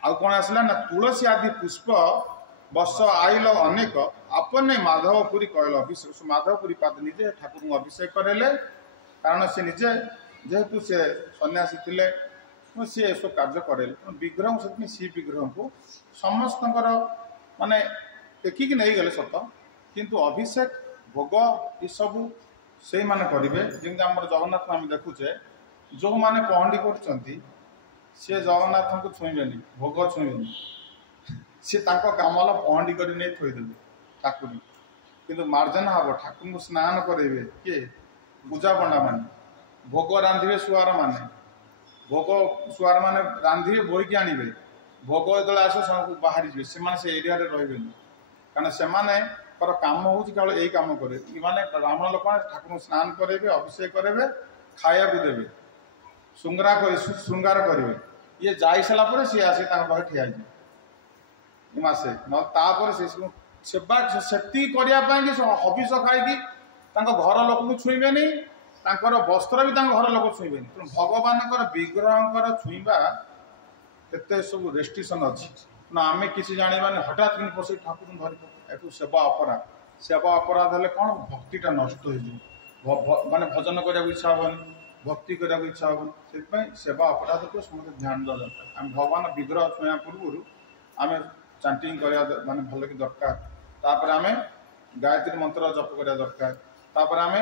आउ कौन आसला ना तुलसी आदि पुष्प बस आइल अनेक अपने माधवपुरी कहल अभिषेक माधवपुरी पाद निजे ठाकुर को अभिषेक करेले कारण से निजे जेहेतु से सन्यासी थिले सी सब कार्य करे विग्रह से सी विग्रह को समस्त माने देखिक नहीं गले सत किंतु अभिषेक भोग ये सब से माने करेंगे जमी आम जगन्नाथ आम देखुचे जो मैंने पहंडी कर जगन्नाथ को छुईबे भोग छुईबे सी कामल पहंडी कर थोदेले ठाकुर किंतु मार्जन हम ठाकुर को स्नान करेंगे किए पूजा पंडा मान भोग रांधे सुआर माने भोग सुआर मैंने रांधे बोईकी आणवे भोग जो आस बाहरी जी से एरिया रे कारण से कम हो केवल यही कम करे माने ब्राह्मण लोक ठाकुर स्नान करेंगे अभिषेक करेंगे खाया भी देवे श्रृंगार करेंगे ये जाई सारापर सी आसी ठिया मसे नापर से सेवा से करने हबिष खाई घर लोक को छुईबे नहीं तांकर वस्त्र भी घर लोक छुईबे तेणु भगवान विग्रह छुईबा केते सब रेस्ट्रिक्शन अच्छी तेणु आम किसी जाना हठात कि पशु ठाकुर धर सेवा अपराध हेल्ले कौन भक्तिटा नष्ट हो माने भजन करने इच्छा हेनी भक्ति करने इच्छा हेनी से सेवा अपराध को समस्त ध्यान देवा दरकार आम भगवान विग्रह छुआ पूर्व आम चांटिंग करवा माने भल कि दरकार आम गायत्री मंत्र जप करवा दरकार तापर आम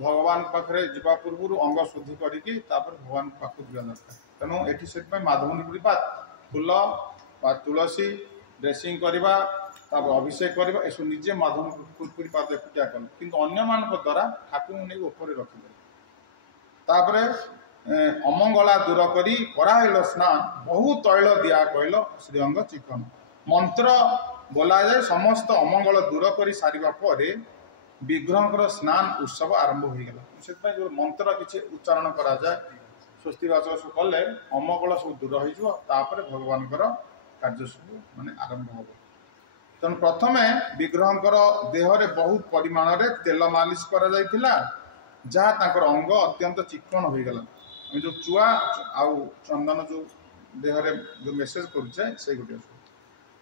भगवान पाखे जावा पूर्व अंग शुद्धि करके भगवान पाक जा दरकार तेणु ये माधवनी गुड़ी फूल तुलसी ड्रेसिंग करवा तापर अभिषेक कर एसब निजे माधव कुरकुरी पाद एकुटिया कल किंतु अन्य मान द्वारा ठाकुर नहीं ऊपर रखिदे तापर अमंगला दूर करी कराइल स्नान बहु तैल दिया कहल श्रीअंग चिकन मंत्र बोला जाए समस्त अमंगल दूर कर सारिबा परे विग्रह स्नान उत्सव आरंभ हो गला से जो मंत्र किसी उच्चारण करा जाए स्वस्तिवाचक सब कले अमंगल सब दूर होपर भगवान कार्य सब माने आरंभ हो तेणु प्रथमे विग्रह देहरे बहुत परिमाण रे तेल मालिश करा जायतिला जहाँ तांकर अंग अत्यंत चिक्कण हो गला जो चुआ आउ चंदन जो देहरे जो मेसेज करुचे से गोटे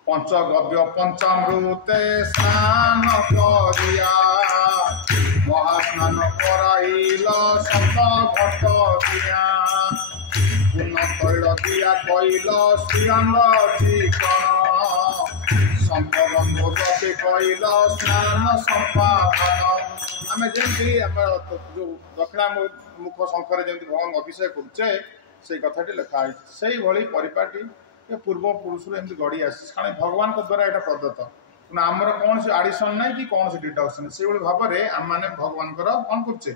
पंचगव्य पंचामृते स्नान करिया महास्नान कराइल शत घट दिया पुनः तैल दिया कैल श्रीअंग चिकन संपगंध कैल स्नान संपादन आम जमी जो दक्षिणा मुख शंखर जमी भगवान अभिषेक करुचे से कथाटी लिखाई से भाई परिपाटी पूर्व पुरुष एमती गढ़ी आसी कारण भगवान द्वारा यहाँ प्रदत्त आमर कौन से आडिशन ना कि कौन से डिडक्शन से भाव में आम मैंने भगवान कौन करुचे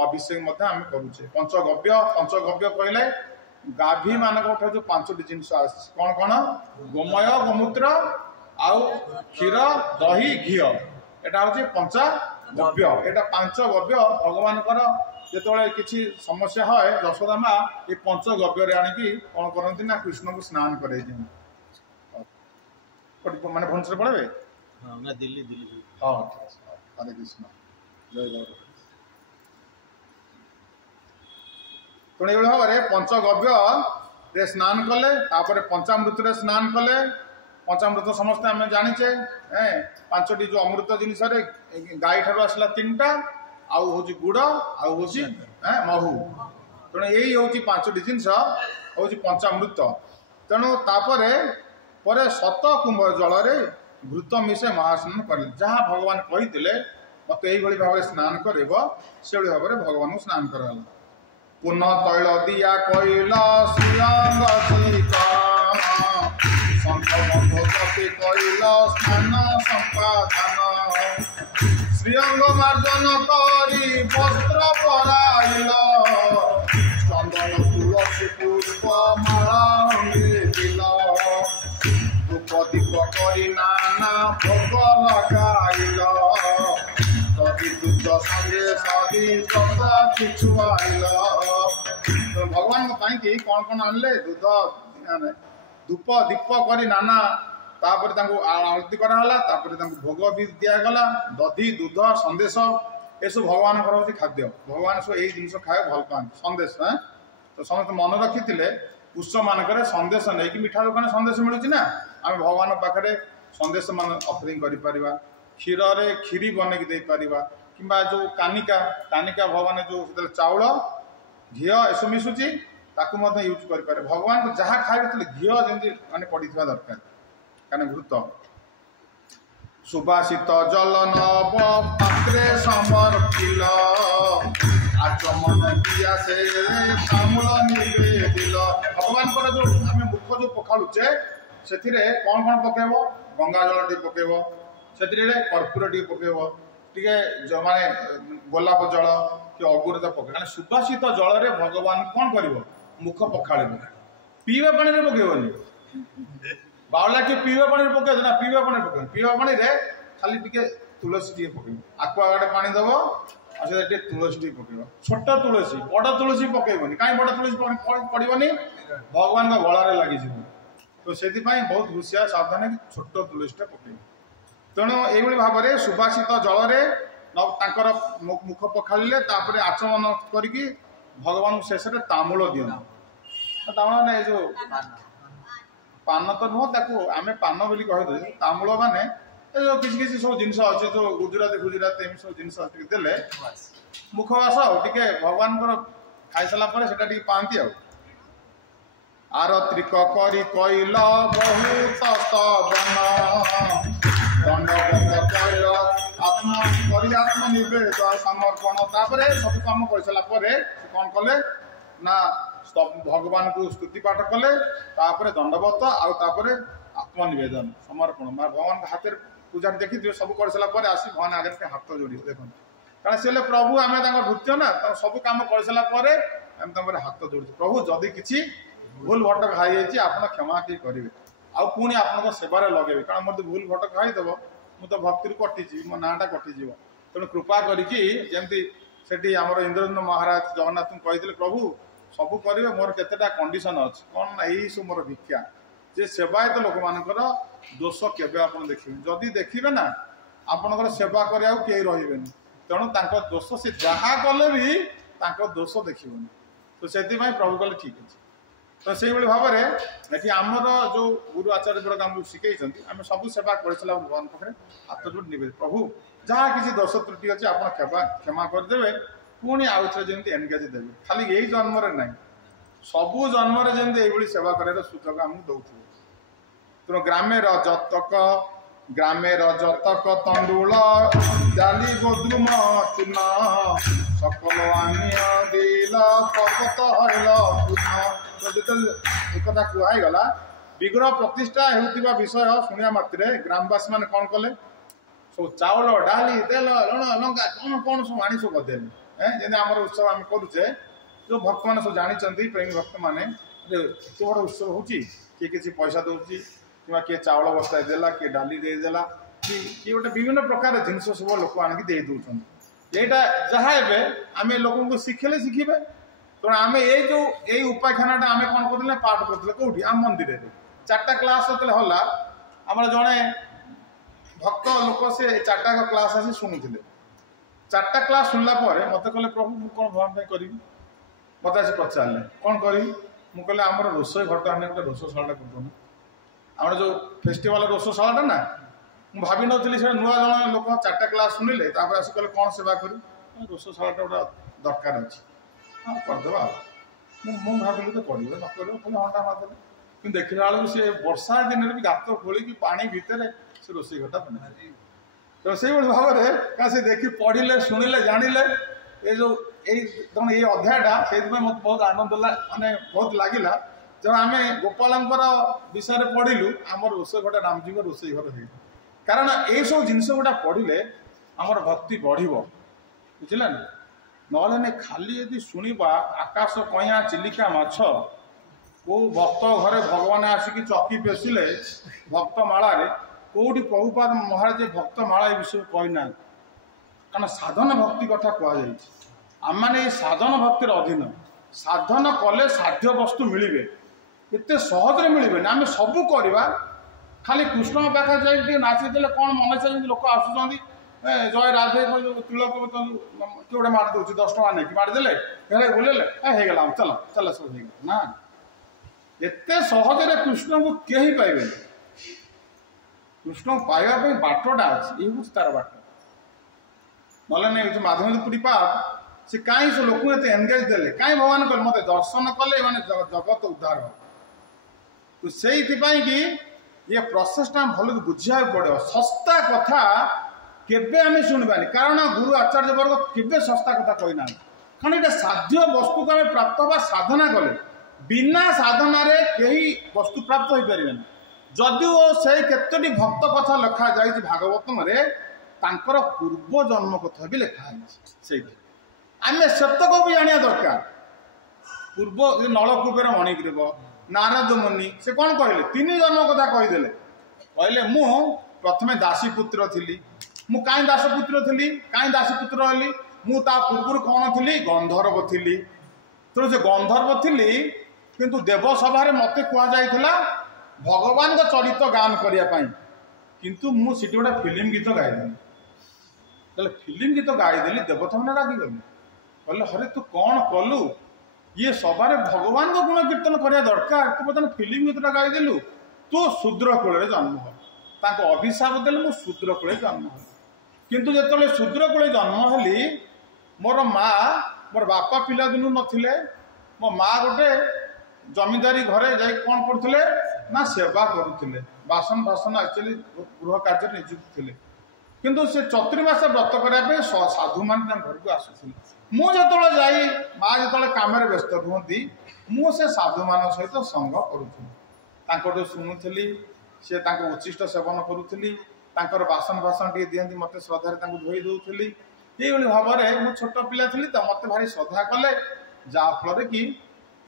अभिषेक आम करुचे पंचगव्य कहले गाभी मान जो पांचटी जिन कौन कौन गोमय गोमूत्र आउ क्षीर दही घी एटा हूँ पंचगव्य एटा पांच गव्य भगवान जिते किसी समस्या है यशोदा माँ ये पंचगव्य आणिकी कौन करती ना कृष्ण को स्नान कर माने भुवनेश्वर पढ़े ना दिल्ली दिल्ली हाँ हरे कृष्ण जय गौर तेणु ये भाव में पंचगव्य स्नान कले पंचामृत स्नान कले पंचामृत समस्ते आम जाचे पांचटी जो अमृत जिनस गाई ठार आसला 3टा आउ हूँ गुड़ आउ हूँ महू तेणु यही हूँ पांचटी जिनस हूँ पंचामृत तेणु तापर पर शत कुंभ जल घृत मिसे महास्नान कर जहाँ भगवान कही मत यही भाव स्नान कर से भाव में भगवान को स्नान कर पुनः तैल दिया कैल श्रीअंग चिकन संतबंध कैल स्नान संपादन श्रीअंग मार्जन करी वस्त्र पराइल चंदन तुलसी पुष्प माला दिल धूप दीप करी नाना भोग लगाइल दधि दूध संगे सदी सब किछु आइल भगवान कहीं कौन कौन आनले दूध धूप दीप करी नाना तापर आरती कराला भोग भी दिगला दधि दूध संदेश एसब भगवान हूँ खाद्य भगवान सब यही जिन खाए भल पाते संदेश तो समस्त मन रखी उत्सव मानक संदेश नहीं कि मिठा दुकान संदेश मिलूँ ना आम भगवान पाखे संदेश मान अफरिंग कर क्षीर खीरी बनईक दे पार कि जो कानिका कानिका भगवान जो चाउल घी एसब मिशुची यूज कर भगवान को जहाँ खाए घी जमी मैंने पड़ी दरकार कारण घृत सुबासित जल नव पात्रे समर्पिल आचमन दिया से तामूल निवेदिल भगवान जो आम मुख जो पखाड़ुचे से कौन कौन पकेब गंगा जल टे पकेब से कर्पूर टे पकेब टे माने गोलाप जल कि अगुरता पके सुबासित जल भगवान कौन कर मुख पखाड़ पीवा पानी पकेबनी बावला के पीवा पानी पके ना पीवा पानी पके पीवा पानी रे खाली टिके तुलसी टे पके आक्वागार्ड पानी दब और तुलसी टे पके छोट तुलसी बड़ तुलसी पकेबनी कहीं बड़ तुलसी पड़ोनी भगवान गलार लगी तो से बहुत हुशियार सावधान कि छोट तुलसीटा पके तेणु यही भाव में सुबासित जल मुख पखाड़े आचमन करके भगवान शेष में तामूल दिखाँ तामूल ना जो पान तो नुह आम पान बोली कहीदे तामूल माने जो किसी किसी सब जिन अच्छे जो गुजराती गुजराती एम सब जिन देले मुखवास टे भगवान खाई सारा पाती आरत्रिक करी कैल बहुत स्तवन दंडबंद कैल आत्मनिवेद समर्पण तापर सब कम कर सारापर कौन कले ना भगवान को स्तुति पाठ कले दंडवत आउे आत्मनिवेदन समर्पण भगवान हाथ पूजा देखी थे सब कर सारा पर आसी भगवान आगे हाथ जोड़ देखो कारण सी प्रभु आम भृत्य ना सब कम कर सारापर आम हाथ जोड़ प्रभु जदि किसी भूल भटक खाई आप क्षमा के करेंगे आउ पुणी आप सेवार लगे कारण मोर भूल भटक खाईदेव मु तो भक्ति कटिजी मो नाटा कटिज तेणु कृपा करमती से आम इंद्रजन महाराज जगन्नाथ कही प्रभु सब करेंगे मोर केतेटा कंडीशन अच्छी कौन ना यही सब मोर भिक्षा जे सेवायत लोक मानकर दोष केवे आप देखिए जदि देखिए ना आपणकर सेवा करा कई रही तेणु दोष से जहाँ कले भी दोष देखनी तो से प्रभु कहे ठीक अच्छे तो से भाव में ये आमर जो गुरु आचार्य गुड़ाक आमको शिखई आम सब सेवा कर सारा भगवान पाखे हाथ जोड़ निवेद प्रभु जहाँ किसी दोष त्रुटि अच्छे आप क्षमा करदे पुणी आउ थे जमी एनगेज देवे खाली यही जन्म ना सबू जन्म जमी सेवा कर सुजोग आमको दौर तेणु ग्रामे रजतक तंडुल डाली गोद्रुम चूर्ण सकल आनिया दिल पर्वत हरिल पूर्ण तो एक कहगला विग्रह प्रतिष्ठा होता विषय शुणा मात्र ग्रामवासी मैंने कौन कले सब चाउल डाली तेल लुण लंका कौन कौन सब आनी सब गदेले जमी आम उत्सव आम करुचे जो भक्त मैंने सब जानते प्रेमी भक्त मैंने एत बड़ उत्सव हो किए किसी पैसा दौर कि किए चाउल बस्ता देला किए डाली देदेला कि गोटे विभिन्न प्रकार जिनस सब लोक आणिक दे दौरान यहाँ जहाँ आम लोक को शिखेले शिखे तेणु आम ये उपाख्याना आम कौन करते पाठ करते कौटी आम मंदिर में 4टा क्लास जो हला आम जड़े भक्त लोक से 4टा क्लास आसी शुणुले 4टा क्लास शुणला मत कहले प्रभु मुझे कौन भगवान करी मत आस पचारे कौन करी मुझे कहले आम रोषई घट आने गोटे रोषशाला कर आम जो फेस्टिवल रोषशाला ना मुझे भावी नी से नुआ जन लोक 4टा क्लास शुणिले आस कहले कौन सेवा करी रोषशाला गोटे दरकार अच्छे हाँ करदे मुझे भाविली तो करेंगे न कर अंडा मारदे कि देखला बेलू सी वर्षा दिन भी गात खोलिकी पानी भितर से रोषई घटा बना तो से भाव में से देखी पढ़िले शुणिले जानिले ये जो ये अध्यायटा से मत बहुत आनंद माने बहुत लगिला जब आम गोपाल विषय पढ़िलु आम रोषई घटा रामजी रोषई घर हो कारण ये सब जिनस गुड़ा पढ़िले आमर भक्ति बढ़ बुझे ना ना खाली यदि शुणा आकाश कइया चिलिका माछ को भक्त घरे भगवान आसिक चकी पेशिले भक्त मालारे कौटी प्रभुपाद महाराज भक्त माला विषय कहना कारण साधन भक्ति कथा कहुई आम साधन भक्तिर अधीन साधन कले साध्य वस्तु मिले एत सहज मिले आम सबू करवा खाली कृष्ण पाखे जाए नाचीदे कौन मन चाहिए लोक आसुँच जय राधे तिलक किए मार दूँ 10 टका नहीं मारिदे बुलेले होगला चल चल सब ना एत सहज कृष्ण को कहीं पाइबे कृष्ण पाइबा बाटटा अच्छी ये तार बाट ना नहीं माधवेंद्रपुरी पाप से कहीं से लोक एनगेज देले कहीं भगवान कहे मत दर्शन कले माने जगत उद्धार हो तो से कि ये प्रोसेसटा भल बुझा पड़ो सस्ता कथा केबे आम शुणवानी कारण गुरु आचार्य वर्ग केबे सस्ता कथा कहना कारण ये साध्य वस्तु को आम प्राप्त हवा साधना कले बिना साधना कहीं वस्तु प्राप्त हो पारे जदिओ से केतोटी भक्त कथा लिखा जाए भागवत में पूर्व जन्म कथा भी लिखाई आम सेतक भी जाना दरकार पूर्व नलकूपर मणिग्रीव नारद मुनि से कौन कहले 3 जन्म कथा कहीदे कहले मु प्रथमे दासीपुत्र थी मु कहीं दासपुत्र थी कहीं दासीपुत्र हली मुता पूर्व कौन थी गंधर्व थी तेणु से गंधर्व थी किंतु देवसभा मत कहुला भगवान का चरित्र गान करने किंतु मुझे गोटे फिल्म गीत गाईदेली फिल्म गीत गाईदेली देवता मैंने रागिगले कहले हरे तू कौन कलु ये सभारे भगवान को गुण कीर्तन करने दरकार तू बर्तमान फिल्म गीतटा गाईदेलु तू शूद्र कूल जन्म हो अभिशाप देले मु शूद्र कूल जन्म हो किंतु जो शूद्र कूल जन्म हेली मोर माँ मोर बापा पिला दिनू नथिले मो माँ गोटे जमींदारी घरे जाई कौन करथिले ना सेवा करुथिले बासन बासन एक्चुअली गृह कार्य नियुक्त थिले किंतु से चतुर्मास व्रत करने साधु मान घर को आसुले मुझे जाई माँ जो कम व्यस्त रुहति मुझे साधु मान सहित संग करुली शुणुली से उच्छिष्ट सेवन करुली बासन बासन टे दिखती मत श्रद्धार धोई दूसरी ये भाव में मुझे छोट पिला थी तो मत भारी श्रद्धा कले जहाँफल कि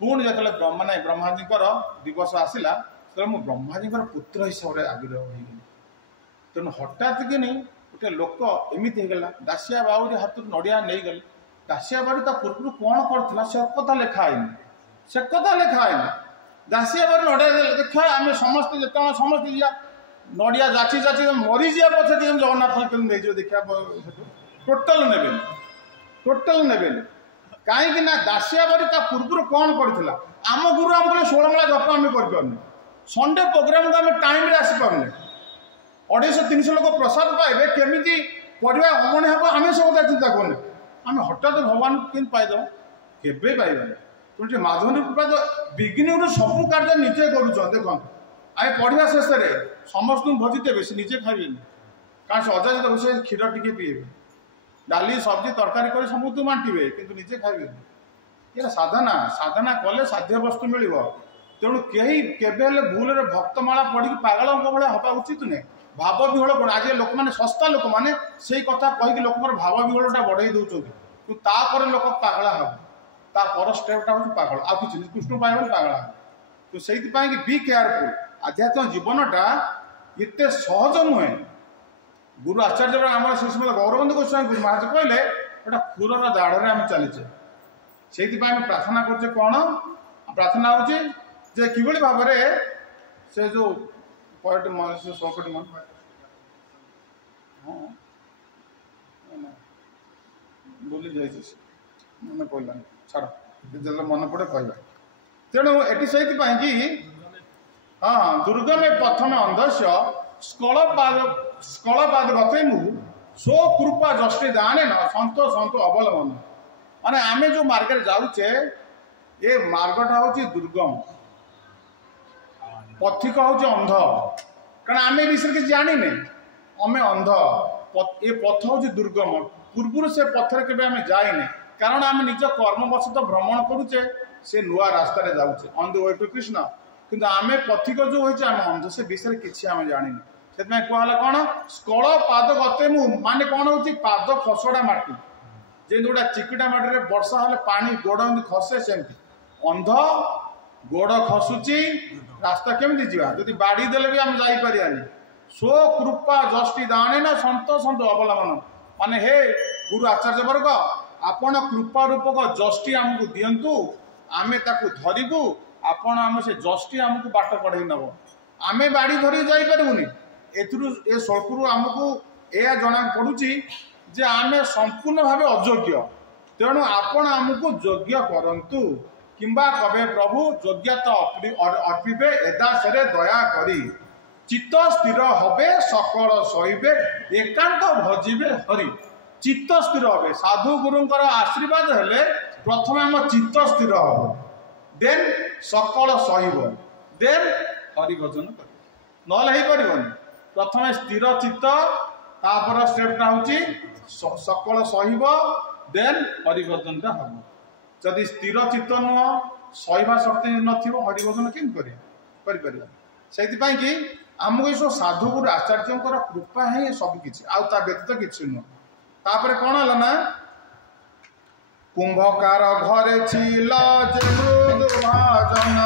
पुणी जो माने ब्रह्माजी दिवस आसला तो मुझे ब्रह्माजी पुत्र हिसाब से आविर्भाव हो तेणु हठात कि नहीं गोटे लोक एमती होगा दासिया बाबू हाथ नड़िया नहीं गले दासिया बाबू पूर्व कौन करता से कथा लिखाई से कथा लिखाई दासिया बाबू नड़िया देखा आम समस्त जो समस्त नड़िया जाची जाची मरी जा पछे जगन्नाथ देखा टोटाल ने कहीं दासिया बाबू पूर्व कौन करता आम गुरु आम 16 मेला जप आम कर संडे प्रोग्राम को आम टाइम आसी पारे 250-300 लोग प्रसाद पाइबे केमी पढ़ा अमण हम आम सब चिंता करने आम हठात भगवान के पाइद के पाइबा माधवनी कृपा तो बिगिनिंग सब कार्य निजे कर देख आम पढ़ा शेष में समस्त भोजी देवे से निजे खाइबे कारण से अजा रोषे क्षीर टी पीबे डाली सब्जी तरकारी कर समस्त बांटे कि निजे खाइबे ये साधना साधना कले साध्य वस्तु मिल तेणु कहीं केवे भूल भक्तमाला पढ़ी पागलों भाया हवा उचित नुहे भाव विहल कौन आज लोक मैंने सस्ता लोक मैंने से कथा कहीकि लोक भाव विहलटा बढ़ई दौरान तापर लोक पागला हम स्टेपटा हूँ पागल आ कि कृष्ण पाइब पागला हम तो से बी केयरफुल आध्यात्मिक जीवनटा एत सहज नुहे गुरु आचार्य आम श्री गौरबंद गोस्वामी गुरु महाराज कहले गोटा खुरर दाढ़ आम चलीचे से प्रार्थना करुचे कौन प्रार्थना हो कि भाव से जो पॉइंट मनुष्य सौकटी मन हाँ भूली जाए मन पड़ा छाड़ जो मन पड़े कह तेणु ये से हाँ दुर्गमे प्रथम अंधस्य स्कलपाद गते मु सो कृपा जष्टि दाने न सन्त सन्त अवलम्बन माने आमे जो मार्ग जाऊे ये मार्गटा हूँ दुर्गम पथिक हूँ अंध कारण आम विषय किसी जाने आम अंध ये पथ हूँ दुर्गम पूर्व से पथर के जाए कारण आम निज कर्मवशत भ्रमण करुचे से नुआ रास्तार जाऊे on the way to Krishna किंतु आम पथिक जो होम अंध से विषय किसी आम जाने से कहला कौन स्कल पाद गते मु माने कौन हो पाद खसड़ा माटी जे गोटा चिकिटा माटी वर्षा हेल्ले पानी गोड़ खसे सेमती अंध गोड़ खसुची रास्ता केमी जा बाड़ी देले भी आम जापारानी सो कृपा जष्टि दाने ना सन्त सन्त अवलम्बन माने हे गुरु आचार्य वर्ग आपण कृपा रूपक जष्टि आमको दिंतु आमे ताकू धरिबू आपण आम से जष्टि आमको बाट पढ़ई नब आमे बाड़ी धरी जापरूनी ए सड़कू आमको यह जना पड़ुची जे आमे संपूर्ण भाव अयोग्य तेणु आपण आमको योग्य करंतु किंबा कवे प्रभु योग्यता अर्पिबे एदासरे दया करी चित्त स्थिर हबे सकल सहिबे एकांत भजिबे हरि चित्त स्थिर हबे साधु गुरुंकर आशीर्वाद हेले प्रथम आम चित्त स्थिर हब देन सकल सहिब देन हरि भजन कर नहले हो पारिबनी प्रथम स्थिर चित्त तापर स्टेपटा हूँ सकल सहिब देन हरि भजनटा हम जदि स्थिर चित्त नुह सहिबा शक्ति नथिबो हरि भजन केमती कि आमको ये सब साधु गुरु आचार्य कृपा ही सब किसी आ व्यतीत किसी नुह तापर कौन है ना कुंभकार घरे छिल जे मृदु भाजन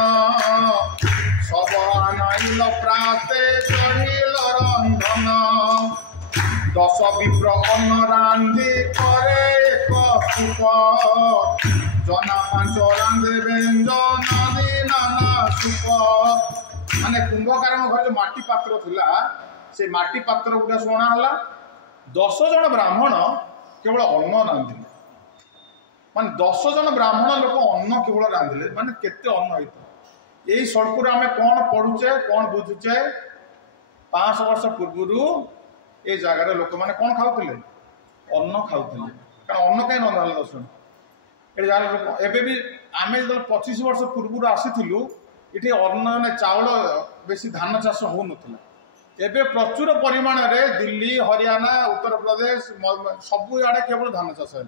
सब आनाइल प्राते चढ़िल रंधन 10 विप्र अन्न रांधि करे एक सुप जना 5 रांधे व्यंजन नाना सुप माने कुंभकार घर जो माटी पात्र थिला से माटी पात्र गुड़ा सोना हला 10 जन ब्राह्मण केवल अन्न रांधिले माने 10 जन ब्राह्मण लोक अन्न केवल रांधिले माने केते अन्न होइतो यही सड़क आम कौन पढ़ुचे कौन बुझुचे 500 वर्ष पूर्व ये जगार लोक मैंने कौन खाऊले अन्न खाऊले कारण अन्न कहीं रंधा दर्शन ये भी आम जो 25 वर्ष पूर्व आसीलु ये अन्न चाउल बेसी धान चाष हो नाला प्रचुर परिमाण में दिल्ली हरियाणा उत्तर प्रदेश सबु आड़े केवल धान चाष है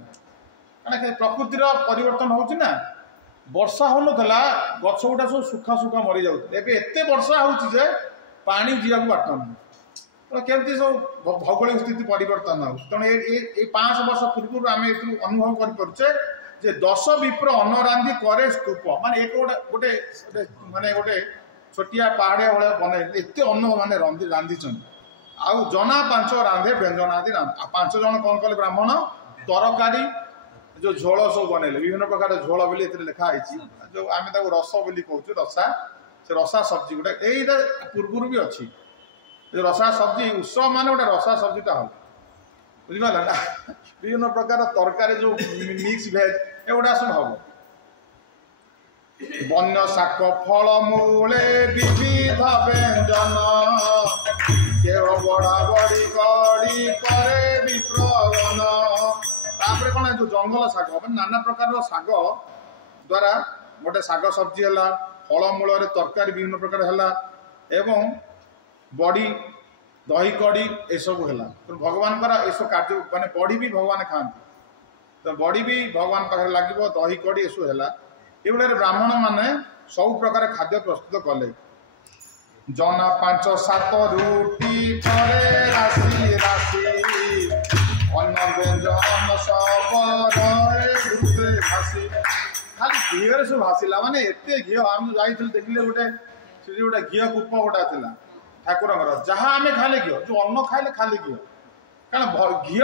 कारण प्रकृतिर परिवर्तन होना वर्षा हो नाला गछ गुटा सब सुखा सुखा मरी जाते एत वर्षा हो पानी जीवाक बाट ना तो केमती सब भौगोलिक स्थिति परिवर्तन हो तेणु ये 5 वर्ष पूर्व आम अनुभव कर जे 10 विप्र अन्न रांधि करे स्तूप माने एक गोटे माने गोटे छोटिया पहाड़िया भाया बन एत अन्न मैंने रांधि आउ जना 5 रांधे व्यंजन आदि 5 जन कौन कले ब्राह्मण तरकारी जो झोल सब बनइले विभिन्न प्रकार झोल बोली लिखाई जो आम रस बोली कहूँ रसा से रसा सब्जी गोटे यही पूर्व भी अच्छी जो रसा सब्जी उत्सव मान गोटे रसा सब्जीटा हम बुझिपारा ना विभिन्न प्रकार तरकारी जो मिक्स भेज एगुड़ा सब हम वन्य शाक फल मूले विविध व्यंजन केव बड़ा बड़ी गड़ी करे विप्रगण तापर कौन जो जंगल शाग नाना प्रकार शाग द्वारा गोटे शाग सब्जी है फलमूल तरकारी विभिन्न प्रकार है एवं बड़ी दही कड़ी ये सब है तो भगवान ये सब कार्य माने बड़ी भी भगवान खाते तो बड़ी भी भगवान पाखे लगे दही कड़ी ये सब है ये ब्राह्मण मैंने सब प्रकार खाद्य प्रस्तुत कले जना 5-7 रुटी करे राशि राशि अन्न व्यंजन सब रहे भाषी खाली घीर सब भाषिला माने एत घी आम जाइल देखिले गोटे गोटे घी कूप गोटा था ठाकुर जहाँ आम खाले घी जो अन्न खाइले खाली घी कारण घी